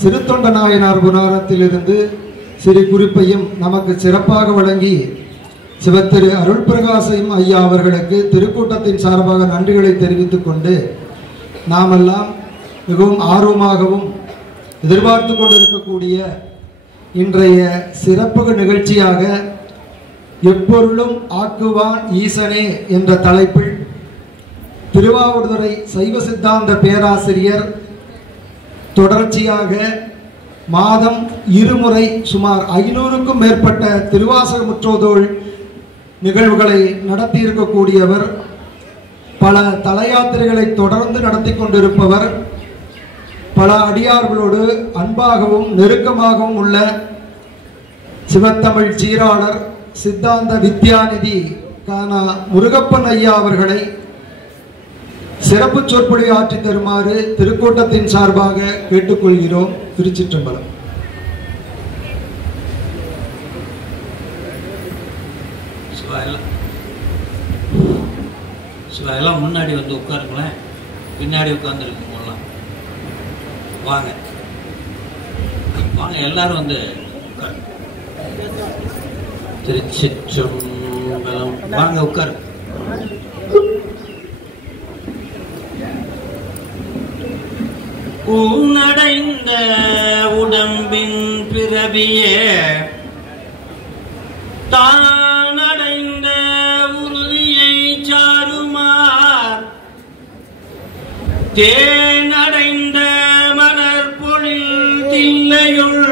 சிறுத்தொண்ட நாயனார் புராணத்திலிருந்து சிறு குறிப்பையும் நமக்கு சிறப்பாக வழங்கி சிவத்திரு அருள் பிரகாசம் ஐயா அவர்களுக்கு திருக்கூட்டத்தின் சார்பாக நன்றிகளை தெரிவித்துக் கொண்டு நாமெல்லாம் மிகவும் ஆர்வமாகவும் எதிர்பார்த்து கொண்டிருக்கக்கூடிய இன்றைய சிறப்பு நிகழ்ச்சியாக எப்பொருளும் ஆக்குவான் ஈசனே என்ற தலைப்பில் திருவாவடுதுறை சைவ சித்தாந்த பேராசிரியர் தொடர்ச்சியாக மாதம் இருமுறை சுமார் 500க்கும் மேற்பட்ட திருவாசக முற்றோதல் நிகழ்வுகளை நடத்தி இருக்கக்கூடியவர், பல தல யாத்திரைகளை தொடர்ந்து நடத்தி கொண்டிருப்பவர், பல அடியார்களோடு அன்பாகவும் நெருக்கமாகவும் உள்ள சிவத்தமிழ் சீராளர் சித்தாந்த வித்யாநிதி கானா முருகப்பன் ஐயா அவர்களை சிறப்பு சொற்பொழி ஆற்றி தருமாறு திருக்கூட்டத்தின் சார்பாக கேட்டுக்கொள்கிறோம். திருச்சிற்றம்பலம். எல்லாம் முன்னாடி வந்து உட்காருங்களேன், பின்னாடி உட்கார்ந்துருக்குங்களாம். வாங்க வாங்க எல்லாரும் வந்து திருச்சிற்றம்பலம் வாங்க உட்காரு. ஊனடைந்த உடம்பின் பிறவியே தானடைந்த உறுதியை சாருமார் தேனடைந்த மலர்பொழில் தில்லையுள்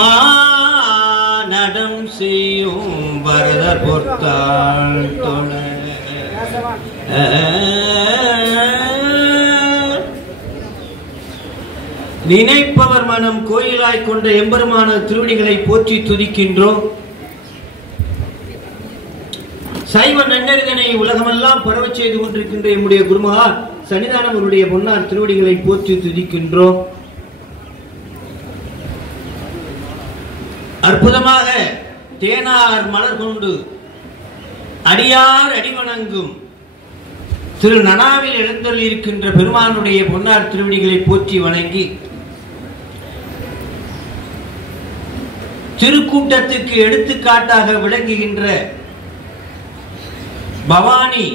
மாநடம் செய்யும் வரதர் பொற்றாள் தொழ நினைப்பவர் மனம் கோயிலாய் கொண்ட எம்பெருமான திருவடிகளை போற்றி துதிக்கின்றோம். சைவ நன்னறிதனை உலகமெல்லாம் பரவச் செய்து கொண்டிருக்கின்ற எம்முடைய குருமகா சன்னிதானம் அவருடைய பொன்னார் திருவடிகளை போற்றி துதிக்கின்றோம். அற்புதமாக தேனார் மலர் கொண்டு அடியார் அடிவணங்கும் திரு நனாவில் எழுந்தருளி இருக்கின்ற பெருமானுடைய பொன்னார் திருவடிகளை போற்றி வணங்கி திருக்கூட்டத்துக்கு எடுத்துக்காட்டாக விளங்குகின்ற பவானி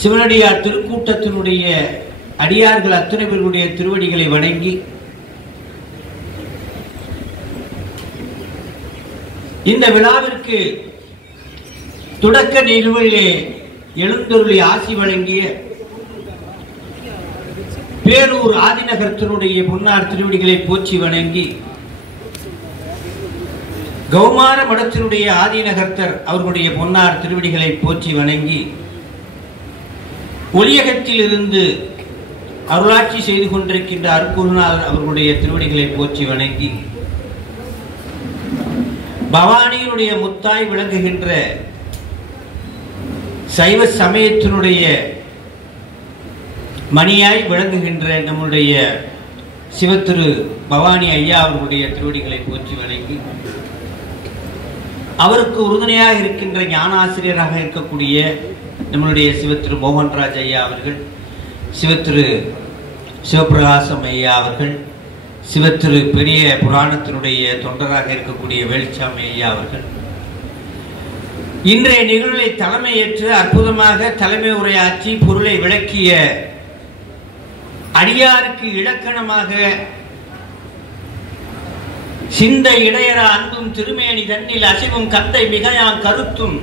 சிவனடியார் திருக்கூட்டத்தினுடைய அடியார்கள் அத்தனை பேருடைய திருவடிகளை வணங்கி இந்த விழாவிற்கு தொடக்க நிகழ்விலே எழுந்தருளி ஆசி வழங்கிய பேரூர் ஆதிநகரத்தினுடைய பொன்னார் திருவடிகளை போற்றி வணங்கி கௌமார மடத்தினுடைய ஆதிநகர்த்தர் அவர்களுடைய பொன்னார் திருவடிகளை போற்றி வணங்கி ஒளியகத்தில் இருந்து அருளாட்சி செய்து கொண்டிருக்கின்ற அருட்குருநாதர் அவர்களுடைய திருவடிகளை போற்றி வணங்கி பவானியினுடைய முத்தாய் விளங்குகின்ற சைவ சமயத்தினுடைய மணியாய் விளங்குகின்ற நம்முடைய சிவத்திரு பவானி ஐயா அவர்களுடைய திருவடிகளை போற்றி வணங்கி அவருக்கு உறுதுணையாக இருக்கின்ற ஞானாசிரியராக இருக்கக்கூடிய நம்மளுடைய சிவத்திரு மோகன்ராஜ் ஐயா அவர்கள், சிவத்திரு சிவபிரகாசம் ஐயா அவர்கள், சிவத்திரு பெரிய புராணத்தினுடைய தொண்டராக இருக்கக்கூடிய வேலுச்சாமி ஐயா அவர்கள் இன்றைய நிகழ்வை தலைமையேற்று அற்புதமாக தலைமை உரையாற்றி பொருளை விளக்கிய அடியாருக்கு இலக்கணமாக சிந்த இடையற அன்பும் திருமேனி தன்னில் அசைவும் கந்தை மிகையாம் கருத்தும்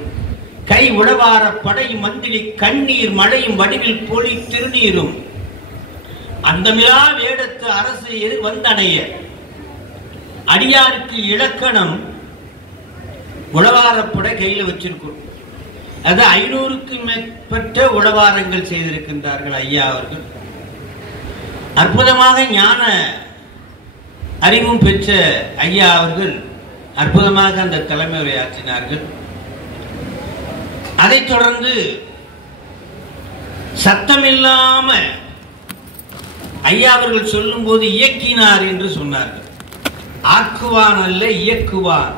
கை உழவார படை மந்திரி கண்ணீர் மழையும் வடிவில் பொலி திருநீரும் அந்த மிலா வேடத்து அரசு வந்தடைய அடியாருக்கு இலக்கணம் உழவாரப்படை கையில வச்சிருக்கும். அது 500க்கும் மேற்பட்ட உழவாரங்கள் செய்திருக்கின்றார்கள் ஐயா அவர்கள். அற்புதமாக ஞான அறிவும் பெற்ற ஐயா அவர்கள் அற்புதமாக அந்த தலைமை உரையாற்றினார்கள். அதைத் தொடர்ந்து சத்தமில்லாம ஐயா அவர்கள் சொல்லும் போது இயக்கினார் என்று சொன்னார்கள். ஆக்குவான் அல்ல, இயக்குவான்.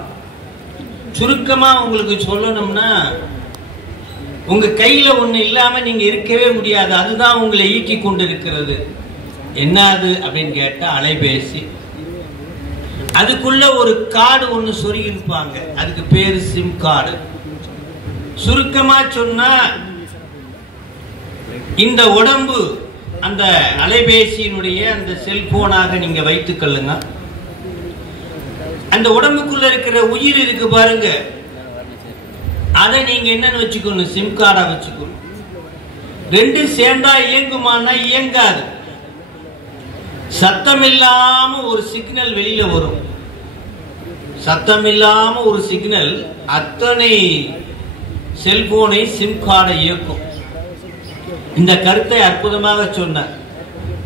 சுருக்கமா உங்களுக்கு சொல்லணும்னா உங்க கையில ஒண்ணு இல்லாம நீங்க இருக்கவே முடியாது. அதுதான் உங்களை ஈட்டி கொண்டிருக்கிறது. என்ன அது அப்படின்னு கேட்டா அலைபேசி. அதுக்குள்ள ஒரு கார்டு ஒண்ணு சொருகி இருப்பாங்க. அதுக்கு பேரு சிம் கார்டு. சுருக்கமா சொன்னா இந்த உடம்பு அந்த அலைபேசியினுடைய அந்த செல்போனாக நீங்க வைத்துக் கொள்ளுங்க. அந்த உடம்புக்குள்ள இருக்கிற உயிர் இருக்கு பாருங்க, அதை நீங்க என்னன்னு வச்சுக்கணும், சிம் கார்டா வச்சுக்கணும். ரெண்டும் சேர்ந்தா இயங்குமானா இயங்காது. சத்தம் இல்லாம ஒரு சிக்னல் வெளியில வரும். சத்தம் இல்லாம ஒரு சிக்னல் அத்தனை செல்போனை சிம் கார்டை இயக்கும். இந்த கருத்தை அற்புதமாக சொன்னார்.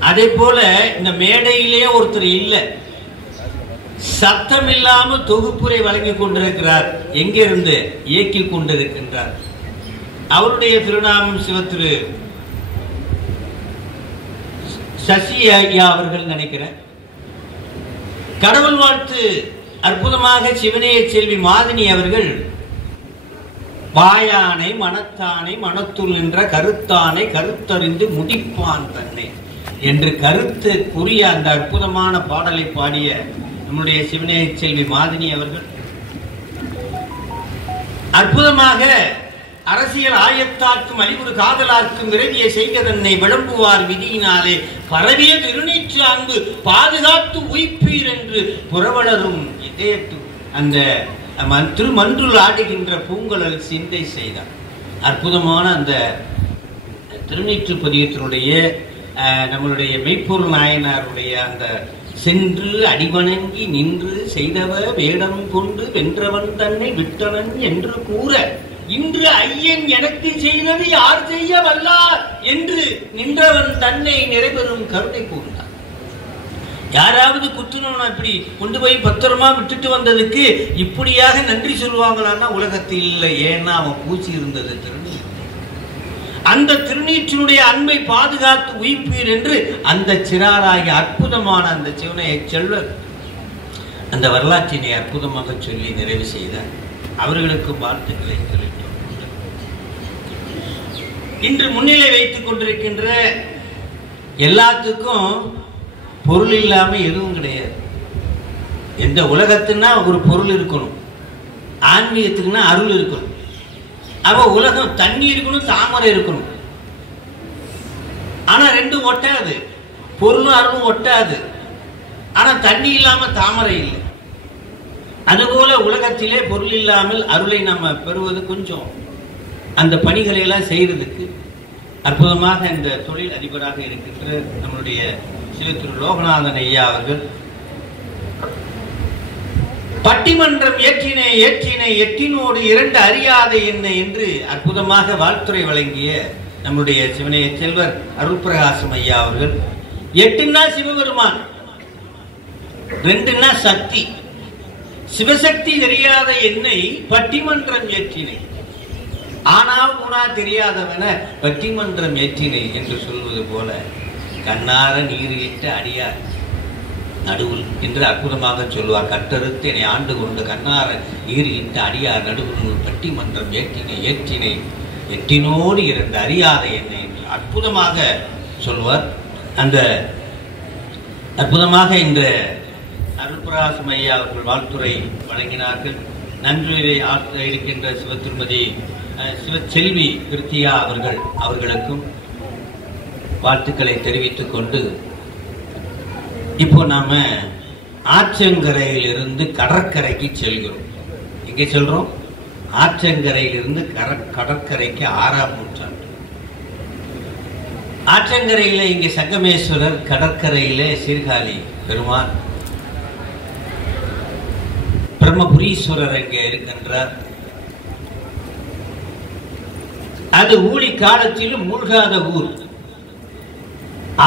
அதே போல இந்த மேடையிலேயே ஒருத்தர் இல்லை, சத்தம் இல்லாம தொகுப்புரை வழங்கி கொண்டிருக்கிறார். எங்கிருந்து இயக்கி கொண்டிருக்கின்றார். அவருடைய திருநாமம் சிவத்திரு சசி ஐயா அவர்கள் நினைக்கிறேன். கடவுள் வாழ்த்து அற்புதமாக சிவனேய செல்வி மாதினி அவர்கள் வாயானை மனத்தானை மனத்துள் நின்ற கருத்தானை கருத்தறிந்து முடிப்பான் தன்னை என்று கருத்து கூறிய அந்த அற்புதமான பாடலை பாடிய நம்முடைய சிவனேய செல்வி மாதினி அவர்கள் அற்புதமாக அரசியல் ஆயத்தாக்கும் அழிவுறு காதலாக்கும் விரவிய செய்க தன்னை விளம்புவார் விதியினாலே பரவிய திருநீற்று அன்பு பாதுகாத்து உயிப்பீர் என்று புறவளரும் இதயத்து அந்த திருமன்றுள் ஆடுகின்ற பூங்கலல் சிந்தை செய்தார். அற்புதமான அந்த திருநீற்று பதியத்தினுடைய நம்மளுடைய மெய்ப்பொருள் நாயனாருடைய அந்த சென்று அடிவணங்கி நின்று செய்தவ வேடம் கொண்டு வென்றவன் தன்னை விட்டவன் என்று கூற இன்று ஐயன் எனக்கு செய்தது யார் செய்ய வல்லார் என்று நின்றவன் தன்னை நிறைவேறும் கருணை கூறினார். யாராவது குத்துனவனா இப்படி கொண்டு போய் பத்திரமா விட்டுட்டு வந்ததுக்கு இப்படியாக நன்றி சொல்லுவாங்களான்னா உலகத்தில் இல்லை. ஏன்னா அவன் பூச்சி இருந்தது திருநீர். அந்த திருநீற்றினுடைய அன்பை பாதுகாத்து உயிப்பீர் என்று அந்த சிறாராகி அற்புதமான அந்த சிவனையை செல்வர் அந்த வரலாற்றினை அற்புதமாக சொல்லி நிறைவு செய்தார். அவர்களுக்கு வாழ்த்துக்களை தெரிவித்தோம். இன்று முன்னிலை வைத்துக் கொண்டிருக்கின்ற எல்லாத்துக்கும் பொருள் இல்லாம எதுவும் கிடையாது. எந்த உலகத்துனா ஒரு பொருள் இருக்கணும், ஆன்மீகத்துக்குன்னா அருள் இருக்கணும். அவ உலகம் தண்ணி இருக்கணும், தாமரை இருக்கணும். ஆனா ரெண்டும் ஒட்டாது. பொருளும் அருளும் ஒட்டாது. ஆனா தண்ணி இல்லாம தாமரை இல்லை. அதுபோல உலகத்திலே பொருள் இல்லாமல் அருளை நம்ம பெறுவது கொஞ்சம் அந்த பணிகளை எல்லாம் செய்யறதுக்கு அற்புதமாக இந்த தொழில் அதிபராக இருக்கின்ற நம்முடைய சிவ திரு லோகநாதன் ஐயா அவர்கள் பட்டிமன்றம் ஏற்றினை ஏற்றினை எட்டினோடு இரண்டு அறியாதை என்ன என்று அற்புதமாக வாழ்த்துறை வழங்கிய நம்முடைய சிவனைய செல்வர் அருள் பிரகாசம் ஐயா அவர்கள் எட்டுன்னா சிவபெருமான், ரெண்டுன்னா சக்தி. சிவசக்தி தெரியாத என்னை பட்டிமன்றம் ஏற்றினை, ஆனால் உனா தெரியாதவன பட்டிமன்றம் ஏற்றினை என்று சொல்வது போல கண்ணார நீரிட்ட அடியார் நடுவில் என்று அற்புதமாக சொல்வார். கட்டறுத்து என்னை ஆண்டு கொண்டு கண்ணார நீரிட்ட அடியார் நடுவில் பட்டிமன்றம் ஏற்றினை ஏற்றினை எட்டினோடு இரண்டு அறியாத என்னை என்று அற்புதமாக சொல்வார். அந்த அற்புதமாக இந்த அருள்பிரகாசம் ஐயா அவர்கள் வாழ்த்துறை வழங்கினார்கள். நன்றியை ஆற்ற இருக்கின்ற சிவ திருமதி சிவச்செல்வி கிருத்தியா அவர்களுக்கும் வாழ்த்துக்களை தெரிவித்துக் கொண்டு இப்போ நாம ஆற்றங்கரையிலிருந்து கடற்கரைக்கு செல்கிறோம். எங்கே செல்றோம்? ஆற்றங்கரையிலிருந்து கடற்கரைக்கு 6ஆம் நூற்றாண்டு. ஆற்றங்கரையில இங்கே சங்கமேஸ்வரர், கடற்கரையிலே சீர்காழி பெருமான், பிரம்மபுரீஸ்வரர் இங்கே இருக்கின்றார். அது ஊழி காலத்திலும் மூழ்காத ஊர்.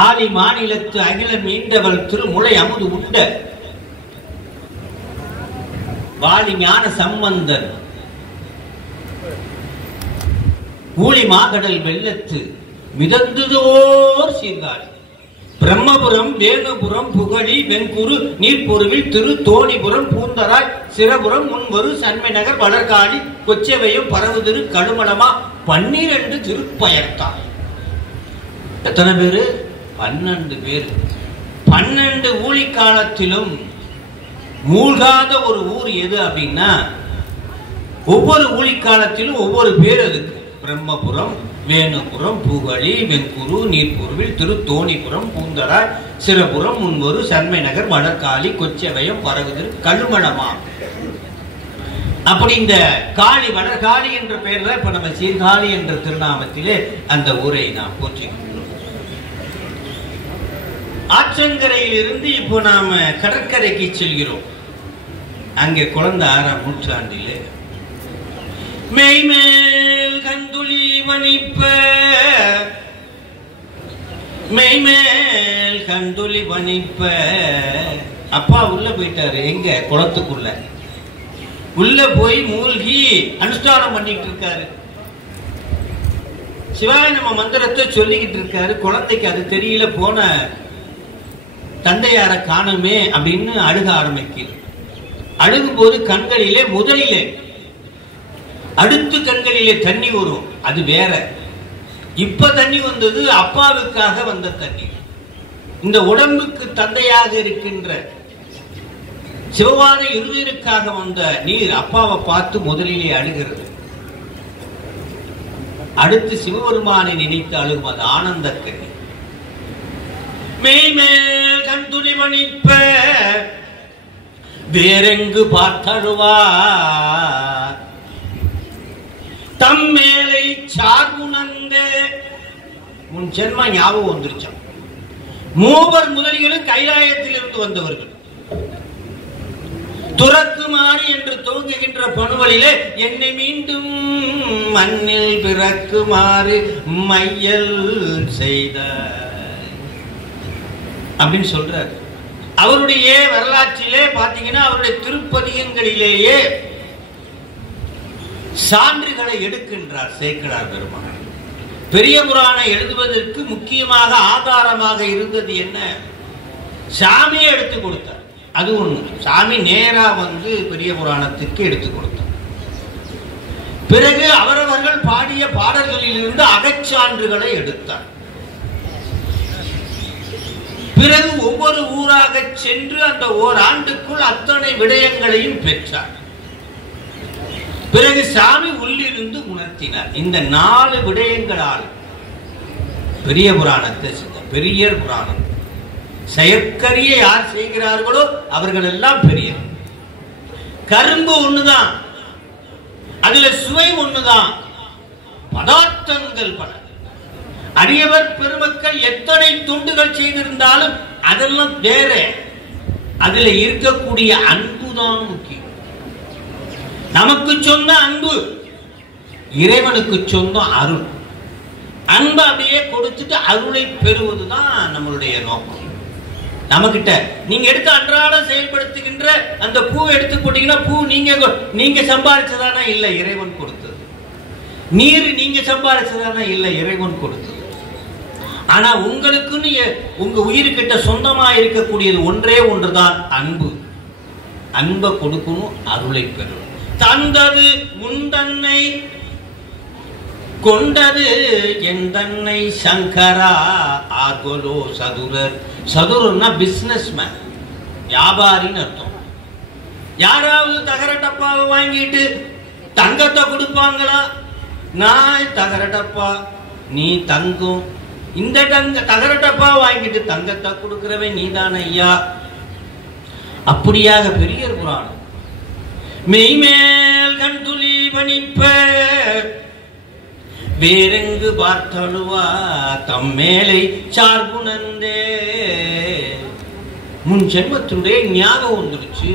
ஆதி மாநிலத்து அகிலம் மீண்டவள் திருமுலை அமுது உண்ட வாலி ஞான சம்பந்தன் ஊழி மாகடல் வெள்ளத்து மிதந்துதோர் சீர்காழி. பிரம்மபுரம், வேணுபுரம், புகழி, வெண்குரு, நீர்பொருவில், திரு தோணிபுரம், பூந்தராய், சிரபுரம், முன்வரு, சண்மை நகர், வளர்காழி, கொச்சவையும், பரவுதிரு, கழுமலமா, 12 திருப்பயர்த்தார். எத்தனை பேரு? 12 பேர். 12 ஊழி காலத்திலும் மூழ்காத ஒரு ஊர் எது அப்படின்னா, ஒவ்வொரு ஊழி காலத்திலும் ஒவ்வொரு பேர் அதுக்கு. பிரம்மபுரம், வேணுபுரம், பூகழி, வெங்குரு, நீர்பொருவில், திருத்தோணிபுரம், பூந்தராய், சிறபுரம், முன்வரு, சண்மை நகர், வடக்காளி, கொச்சவயம், பரகுதிரு, கழுமணமா. அப்படி இந்த காளி, வடகாளி என்ற பெயர்ல இப்ப நம்ம சீர்காழி என்ற திருநாமத்திலே அந்த ஊரை நாம் போற்றிக்கிறோம். ஆற்றங்கரையில் இருந்து இப்போ நாம கடற்கரைக்கு செல்கிறோம். அங்கே குழந்தை 6ஆம் நூற்றாண்டிலே மெய்மேல் கந்துளி வனிப்ப, மெய்மேல் கந்துளி வனிப்ப. அப்பா உள்ள போயிட்டாரு. எங்க? குளத்துக்குள்ள உள்ள போய் மூழ்கி அனுஷ்டானம் பண்ணிட்டு இருக்காரு. சிவாய நம்ம மந்திரத்தை சொல்லிக்கிட்டு இருக்காரு. குழந்தைக்கு அது தெரியல. போன தந்தையார காணுமே அப்படின்னு அழுக ஆரம்பிக்கிறது. அழுகும் போது கண்களிலே முதலிலே, அடுத்து கண்களிலே தண்ணி வரும். அது வேற. இப்ப தண்ணி வந்தது அப்பாவுக்காக வந்த தண்ணி. இந்த உடம்புக்கு தந்தையாக இருக்கின்ற சிவவாத இருதயருக்காக வந்த நீர் அப்பாவை பார்த்து முதலிலே அழுகிறது. அடுத்து சிவபெருமானை நினைத்து அழுகும். அது ஆனந்த கண்ணி. மெய்மேல் கந்துளி வனிப்ப வேறெங்கு பார்த்தழுவார், தம் மேலை சார்புணர்ந்தே. உன் ஜென்ம ஞாபகம் வந்துருச்சான். மூவர் முதலிகளும் கைலாயத்தில் இருந்து வந்தவர்கள். துறக்குமாறு என்று துவங்குகின்ற பணுவலிலே என்னை மீண்டும் மண்ணில் பிறக்குமாறு மையல் செய்த அப்படின்னு சொல்றார். அவருடைய வரலாற்றிலே பாத்தீங்கன்னா அவருடைய திருப்பதிகங்களிலேயே சான்றுகளை எடுக்கின்றார் சேக்கிழார் பெருமான். பெரிய புராணம் எழுதுவதற்கு முக்கியமாக ஆதாரமாக இருந்தது என்ன? சாமியை எடுத்து கொடுத்தார். அது ஒண்ணு. சாமி நேரா வந்து பெரிய புராணத்துக்கு எடுத்து கொடுத்தார். பிறகு அவரவர்கள் பாடிய பாடல்களில் இருந்து அகச்சான்றுகளை எடுத்தார். பிறகு ஒவ்வொரு ஊராக சென்று அந்த ஓராண்டுக்குள் அத்தனை விடயங்களையும் பெற்றார். பிறகு சாமி உள்ளிருந்து உணர்த்தினார். இந்த 4 விடயங்களால் பெரிய புராணத்தை பெரியர் புராணம் செயற்கரிய யார் செய்கிறார்களோ அவர்கள் எல்லாம் பெரிய. கரும்பு ஒண்ணுதான், அதுல சுவை ஒண்ணுதான், பதார்த்தங்கள் பல. அடியவர் பெருமக்கள் எத்தனை தொண்டுகள் செய்திருந்தாலும் அதெல்லாம் வேற. அதுல இருக்கக்கூடிய அன்புதான் முக்கியம். நமக்கு சொன்ன அன்பு, இறைவனுக்கு சொன்ன அருள். அன்பு அப்படியே கொடுத்துட்டு அருளை பெறுவதுதான் நம்மளுடைய நோக்கம். நமக்கிட்ட நீங்க எடுத்து அன்றாடம் செயல்படுத்துகின்ற அந்த பூவை எடுத்து போட்டீங்கன்னா பூ நீங்க சம்பாதிச்சதானா? இல்ல, இறைவன் கொடுத்தது. நீர் நீங்க சம்பாதிச்சதானா? இல்ல, இறைவன் கொடுத்தது. ஆனா உங்களுக்குன்னு உங்க உயிருக்கிட்ட சொந்தமா இருக்கக்கூடியது ஒன்றே ஒன்றுதான், அன்பு. அன்பை கொடுக்கணும், அருளை பெறணும். தந்தது முந்தன்னை கொண்டது என் தன்னை சங்கரா ஆகலோ சதுரர். சதுரர்னா பிசினஸ் மேன், வியாபாரின்னு அர்த்தம். யாராவது தகர டப்பாவை வாங்கிட்டு தங்கத்தை கொடுப்பாங்களா? நான் தகர டப்பா, நீ தங்கம். இந்த தகர டப்பா வாங்கிட்டு தங்கத்தை கொடுக்கிறவன் நீதான் ஐயா. அப்படியாக பெரிய புராணம். மெய்மேல் கண்துளி பணிப்ப வேறெங்கு பார்த்தழுவா தம் மேலை சார்புணர்ந்தே. முன் ஜென்மத்தினுடைய ஞாபகம் வந்துருச்சு.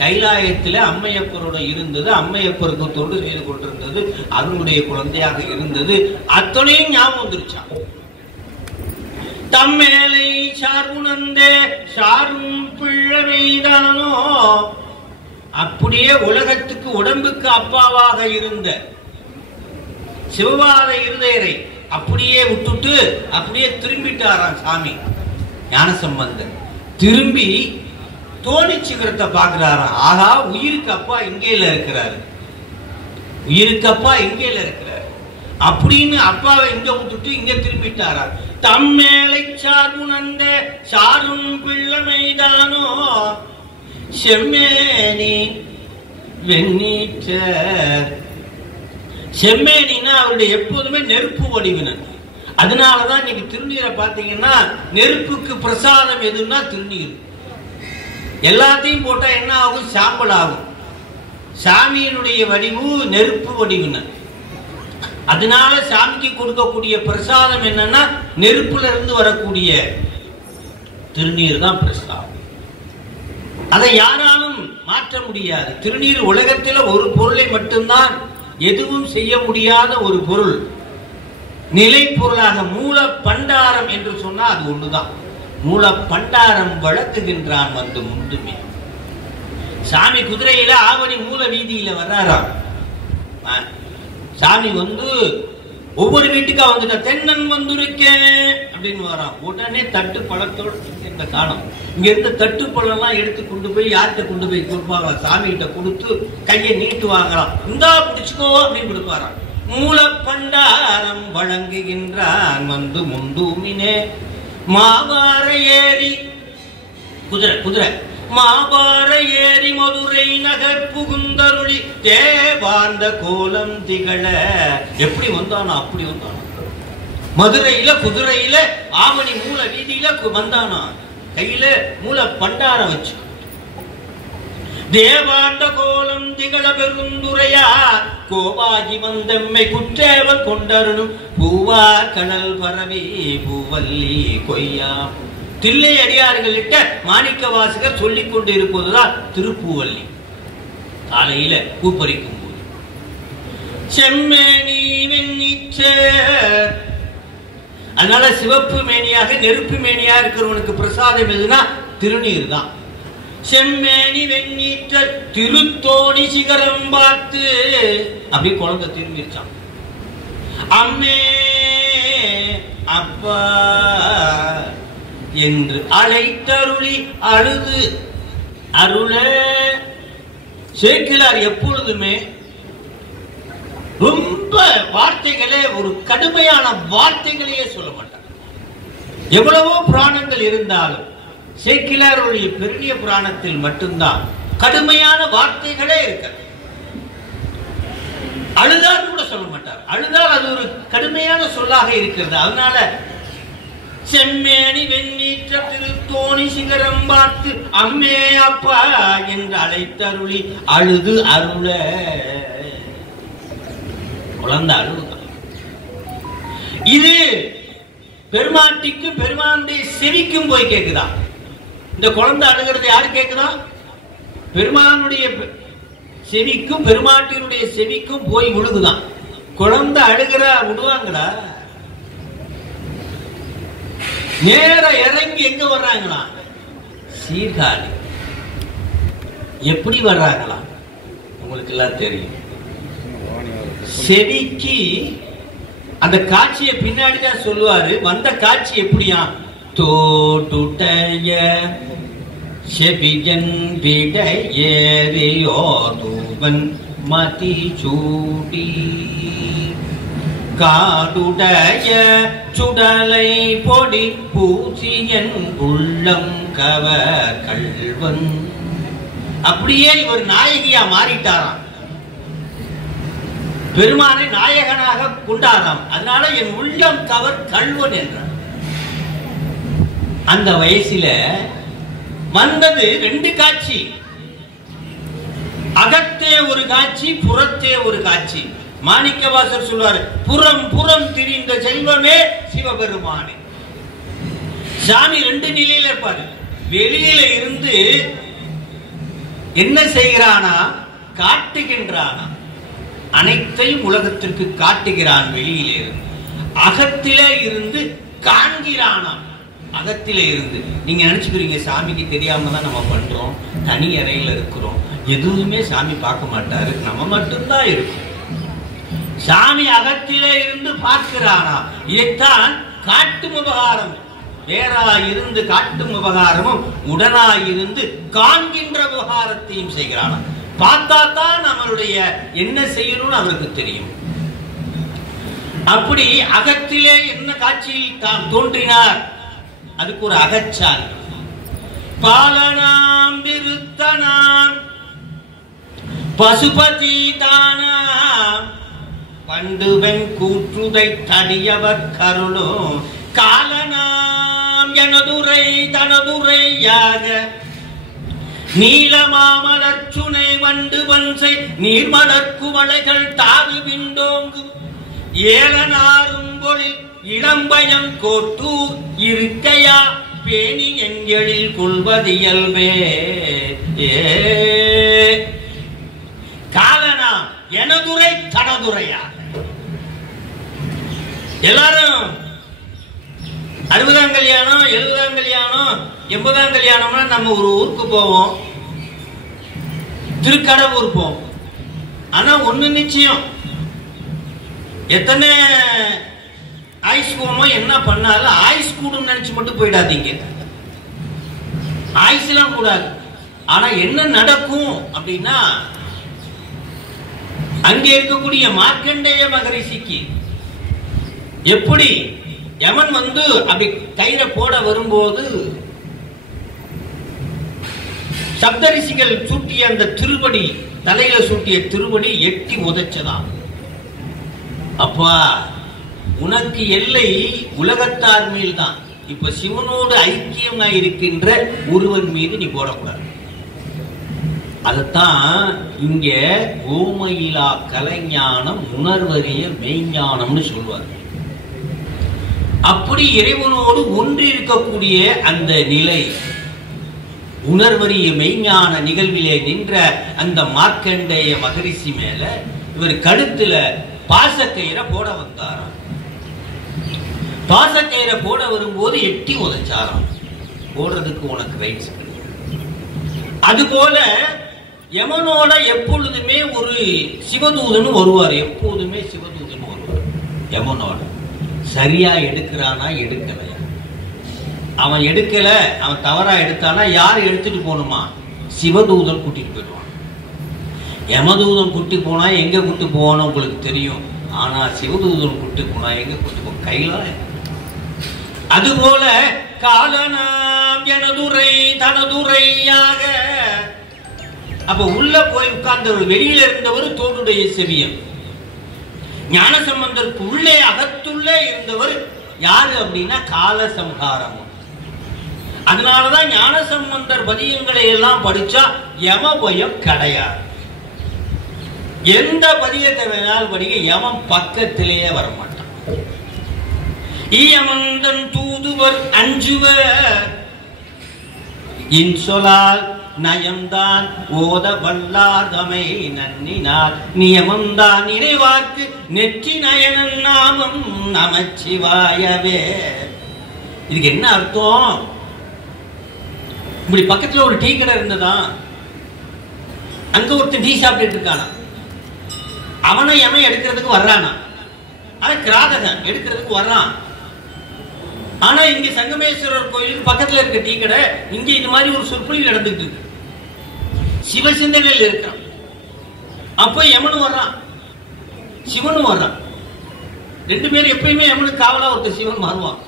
கைலாயத்தில் அம்மையப்பரோட இருந்தது, அம்மையப்பருக்கு தொண்டு செய்து கொண்டிருந்தது, அவனுடைய குழந்தையாக இருந்தது, அத்தனையும் ஞாபகம் வந்துருச்சான். தம் மேலை சார்புணர்ந்தே சாரும் பிழவைதானோ. அப்படியே உலகத்துக்கு உடம்புக்கு அப்பாவாக இருந்த சிவவாத இருதயரை அப்படியே விட்டுட்டு அப்படியே திரும்பிட்டாராம் சாமி ஞானசம்பந்தர். திரும்பி தோணி சிகரத்தை பார்க்கிறாராம். ஆகா, உயிருக்கு அப்பா இங்கேல இருக்கிறாரு, உயிருக்கு அப்பா இங்கேல இருக்கிறாரு. அப்படின்னு அப்பாவை இங்க விட்டுட்டு இங்க திரும்பிட்டாரா? தம்மேலை சார்புணர்ந்த சாரும் பிள்ளைமைதானோ செம்மேனி வெண்ணீற்ற. செம்மேனின்னா அவருடைய எப்போதுமே நெருப்பு வடிவினர். அதனாலதான் இன்னைக்கு திருநீரை பார்த்தீங்கன்னா நெருப்புக்கு பிரசாதம் எதுன்னா திருநீர். எல்லாத்தையும் போட்டா என்ன ஆகும்? சாம்பல் ஆகும். சாமியினுடைய வடிவு நெருப்பு வடிவினர். அதனால சாமிக்கு கொடுக்கக்கூடிய பிரசாதம் என்னன்னா நெருப்புல இருந்து வரக்கூடிய திருநீர் தான் பிரசாதம். அதை யாராலும் மாற்ற முடியாது. திருநீர் உலகத்தில் ஒரு பொருளை மட்டும்தான் எதுவும் செய்ய முடியாத ஒரு பொருள், நிலை பொருளாக மூல பண்டாரம் என்று சொன்னா அது ஒண்ணுதான். மூல பண்டாரம் வழக்குகின்றான் வந்து முந்துமே. சாமி குதிரையில ஆவணி மூல வீதியில வர்றாராம். சாமி வந்து ஒவ்வொரு வீட்டுக்கா வந்துட்டா தென்னன் வந்திருக்கேன் அப்படின்னு வரான். உடனே தட்டு பழத்தோடு இந்த காலம் இங்க இருந்து தட்டு பழம்லாம் எடுத்து கொண்டு போய் யார்கிட்ட கொண்டு போய் கொடுப்பாங்களாம்? சாமி கிட்ட கொடுத்து கையை நீட்டு வாங்கலாம். இந்தா பிடிச்சுக்கோ அப்படின்னு கொடுப்பாராம். மூல பண்டாரம் வழங்குகின்றான் வந்து முந்தூமினே. மாவார ஏறி குதிரை குதிரை மாபார ஏறி மதுரை நகர் புகுந்தருளி தேவாந்த கோலம் திகழ. எப்படி வந்தானோ அப்படி வந்தானோ. மதுரையில குதிரையில ஆவணி மூல வீதியில வந்தானோ. கையில மூல பண்டார வச்சு தேவாந்த கோலம் திகழ பெருந்துரையா கோவாகி வந்தம்மை குற்றேவல் கொண்டருளும் பூவா கடல் பரவி பூவல்லி கொய்யா. தில்லை அடியார்களிட்ட மாணிக்க வாசகர் சொல்லிக் கொண்டு இருப்பதுதான் திருப்பூவல்லி. காலையில பூப்பறிக்கும் போது செம்மேனி வெண்ணீற்ற. அதனால சிவப்பு மேனியாக நெருப்பு மேனியா இருக்கிறவனுக்கு பிரசாதம் எதுனா திருநீர் தான். செம்மேனி வெண்ணீற்ற திருத்தோணி சிகரம் பார்த்து அப்படி குழந்தை திரும்பிச்சான். அம்மே அப்பா என்று அழைத்தருளி அழுது அருள. சேக்கிழார் எப்பொழுதுமே ரொம்ப வார்த்தைகளே ஒரு கடுமையான வார்த்தைகளையே சொல்ல மாட்டார். எவ்வளவோ புராணங்கள் இருந்தாலும் சேக்கிழாருடைய பெரிய புராணத்தில் மட்டும்தான் கடுமையான வார்த்தைகளே இருக்க. அழுதால் கூட சொல்ல மாட்டார். அழுதால் அது ஒரு கடுமையான சொல்லாக இருக்கிறது. அதனால செம்மேனி வெண்ணீற்ற திருத்தோணி சிகரம் பார்த்து அம்மே அப்பா என்று அழைத்தருளி அழுது அருள. குழந்தை அழுதான். இது பெருமாட்டிக்கும் பெருமானுடைய செவிக்கும் போய் கேக்குதா? இந்த குழந்தை அழுகிறது யாரு கேக்குதா? பெருமானுடைய செவிக்கும் பெருமாட்டினுடைய செவிக்கும் போய் விழுகுதான். குழந்தை அழுகிற விடுவாங்களா? நேர இறங்கி எங்க வர்றாங்களா? சீர்காழி. எப்படி வர்றாங்களா? உங்களுக்கு எல்லாம் தெரியும். செவிக்கு அந்த காட்சியை பின்னாடிதான் சொல்லுவாரு. வந்த காட்சி எப்படியா? தோட்டுடைய செவியன் விடையேறியோதுவன் மதி சூடி காடுடைய சுடலை பொடி பூசியன் உள்ளம் கவர் கள்வன். அப்படியே இவர் நாயகியா மாறிட்டாராம். பெருமானை நாயகனாக கொண்டாராம். அதனால என் உள்ளம் கவர் கள்வன் என்றார். அந்த வயசுல வந்தது ரெண்டு காட்சி. அகத்தே ஒரு காட்சி, புறத்தே ஒரு காட்சி. மாணிக்கவாசர் சொல்வார், புறம் புறம் திரிந்த செல்வமே சிவபெருமானே. சாமி ரெண்டு நிலையில இருப்பாரு. வெளியில இருந்து என்ன செய்கிறானா? காட்டுகின்றானா. அனைத்தையும் உலகத்திற்கு காட்டுகிறான் வெளியிலே இருந்து. அகத்திலே இருந்து காண்கிறானாம். அகத்திலே இருந்து நீங்க நினைச்சுக்கிறீங்க சாமிக்கு தெரியாம தான் நம்ம பண்றோம், தனி அறையில இருக்கிறோம், எதுவுமே சாமி பார்க்க மாட்டாரு, நம்ம மட்டும்தான் இருக்கும். சாமி அகத்திலே இருந்து பார்க்கிறானா. இதைத்தான் காட்டும் உபகாரம். வேறாய் இருந்து காட்டும் உபகாரமும் உடனாய் இருந்து காண்கின்ற உபகாரத்தையும் செய்கிறானா. பார்த்தா தான் நம்மளுடைய என்ன செய்யணும்னு அவருக்கு தெரியும். அப்படி அகத்திலே என்ன காட்சியில் தாம் தோன்றினார், அதுக்கு ஒரு அகச்சான். பாலனாம் விருத்தனாம் பசுபதி தானாம் பண்டுவன் கூற்றுதை தடியவர் கருளும் காலனாம் எனதுரை தனதுரையாக நீலமாமலர்ச்சுனை வண்டு வன்சை நீர்மலர்க்கு மலைகள் தாது விண்டோங்கும் ஏலனாரும் பொழில் இளம்பயம் கோட்டூர் இருக்கையா பேணி எங்களில் கொள்வதியல்வே. காலனா எனதுரை தனதுரையா. எல்லாரும் 60ஆம் கல்யாணம், 70ஆம் கல்யாணம், 80ஆம் கல்யாணம்னா நம்ம ஒரு ஊருக்கு போவோம், திருக்கடவுர் போவோம். ஆனா ஒண்ணு நிச்சயம், எத்தனை ஆயுஸ் போமோ என்ன பண்ணாலும் ஆயுஸ் கூடும் நினைச்சு மட்டும் போயிடாதீங்க. ஆயுஸ் எல்லாம் கூடாது. ஆனா என்ன நடக்கும் அப்படின்னா, அங்கே இருக்கக்கூடிய மார்க்கண்டேய மகரிஷிக்கு எப்படி யமன் வந்து அப்படி கயிறை போட வரும்போது சப்தரிஷிகள் சூட்டிய அந்த திருவடி, தலையில சூட்டிய திருவடி எட்டி உதைச்சதான். அப்பா, உனக்கு எல்லை உலகத்தார் மேல் தான். இப்ப சிவனோடு ஐக்கியமாய் இருக்கின்ற ஒருவன் மீது நீ போடக்கூடாது. அதத்தான் இங்க ஓமையிலா கலைஞானம் உணர்வறிய மெய்ஞானம்னு சொல்வார். அப்படி இறைவனோடு ஒன்று இருக்கக்கூடிய அந்த நிலை, உணர்வறிய மெய்ஞான நிகழ்விலே நின்ற அந்த மார்க்கண்டேய மகரிஷி மேல இவர் கழுத்துல பாசக்கயிறை போட வந்தாராம். பாசக்கயிறை போட வரும்போது எட்டி உதைச்சாராம். போடுறதுக்கு உனக்கு ரைட்ஸ் கிடையாது. அதுபோல யமனோட எப்பொழுதுமே ஒரு சிவதூதன் வருவார். எப்போதுமே சிவதூதன் வருவார் யமனோட. சரியா எடுக்கிறானா எடுக்கலையா, அவன் எடுக்கல, அவன் தவறா எடுத்தானா யார் எடுத்துட்டு போகணுமா? சிவதூதன் கூட்டிட்டு போயிடுவான். யமதூதன் கூட்டி போனா எங்க கூட்டு போவான்னு உங்களுக்கு தெரியும். ஆனா சிவதூதன் கூட்டி போனா எங்க கூட்டு போ? கைலாயம். அதுபோல காலனாம் எனதுரை தனதுரையாக. அப்ப உள்ள போய் உட்கார்ந்தவர், வெளியில இருந்தவர் தோடுடைய செவியன். ஞானசம்பந்தருக்கு உள்ளே அகத்துள்ளே இருந்தவர் யாரு அப்படின்னா காலசம்ஹாரம். அதனாலதான் ஞானசம்பந்தர் பதியங்களை எல்லாம் படிச்சா யம பயம் கிடையாது. எந்த பதியத்தை வேணாலும் படிக்க, யமன் பக்கத்திலேயே வரமாட்டான். ஈயமந்தன் தூதுவர் அஞ்சுவர் இன்சொலால் நயம்தான் ஓத வல்லாதமை நன்னினார் நியமம்தான் நினைவார்க்கு நெற்றி நயனன் நாமம் நமச்சிவாயவே. இதுக்கு என்ன அர்த்தம்? இப்படி பக்கத்துல ஒரு டீ கடை இருந்ததா, அங்க ஒருத்தன் டீ சாப்பிட்டு இருக்கானா, அவனை எவன் எடுக்கிறதுக்கு வர்றானா, ஆனா கிராதகன் எடுக்கிறதுக்கு வர்றான். ஆனா இங்க சங்கமேஸ்வரர் கோயிலுக்கு பக்கத்துல இருக்க டீ கடை, இங்க இந்த மாதிரி ஒரு சொற்பொழிவு நடந்துட்டு இருக்கு, சிவசிந்தனையில் இருக்கான். அப்ப யமனும் வர்றான், சிவனும் வர்றான். ரெண்டு பேரும் எப்பயுமே யமனுக்கு காவலா ஒருத்தர் சிவன் மாறுவான்.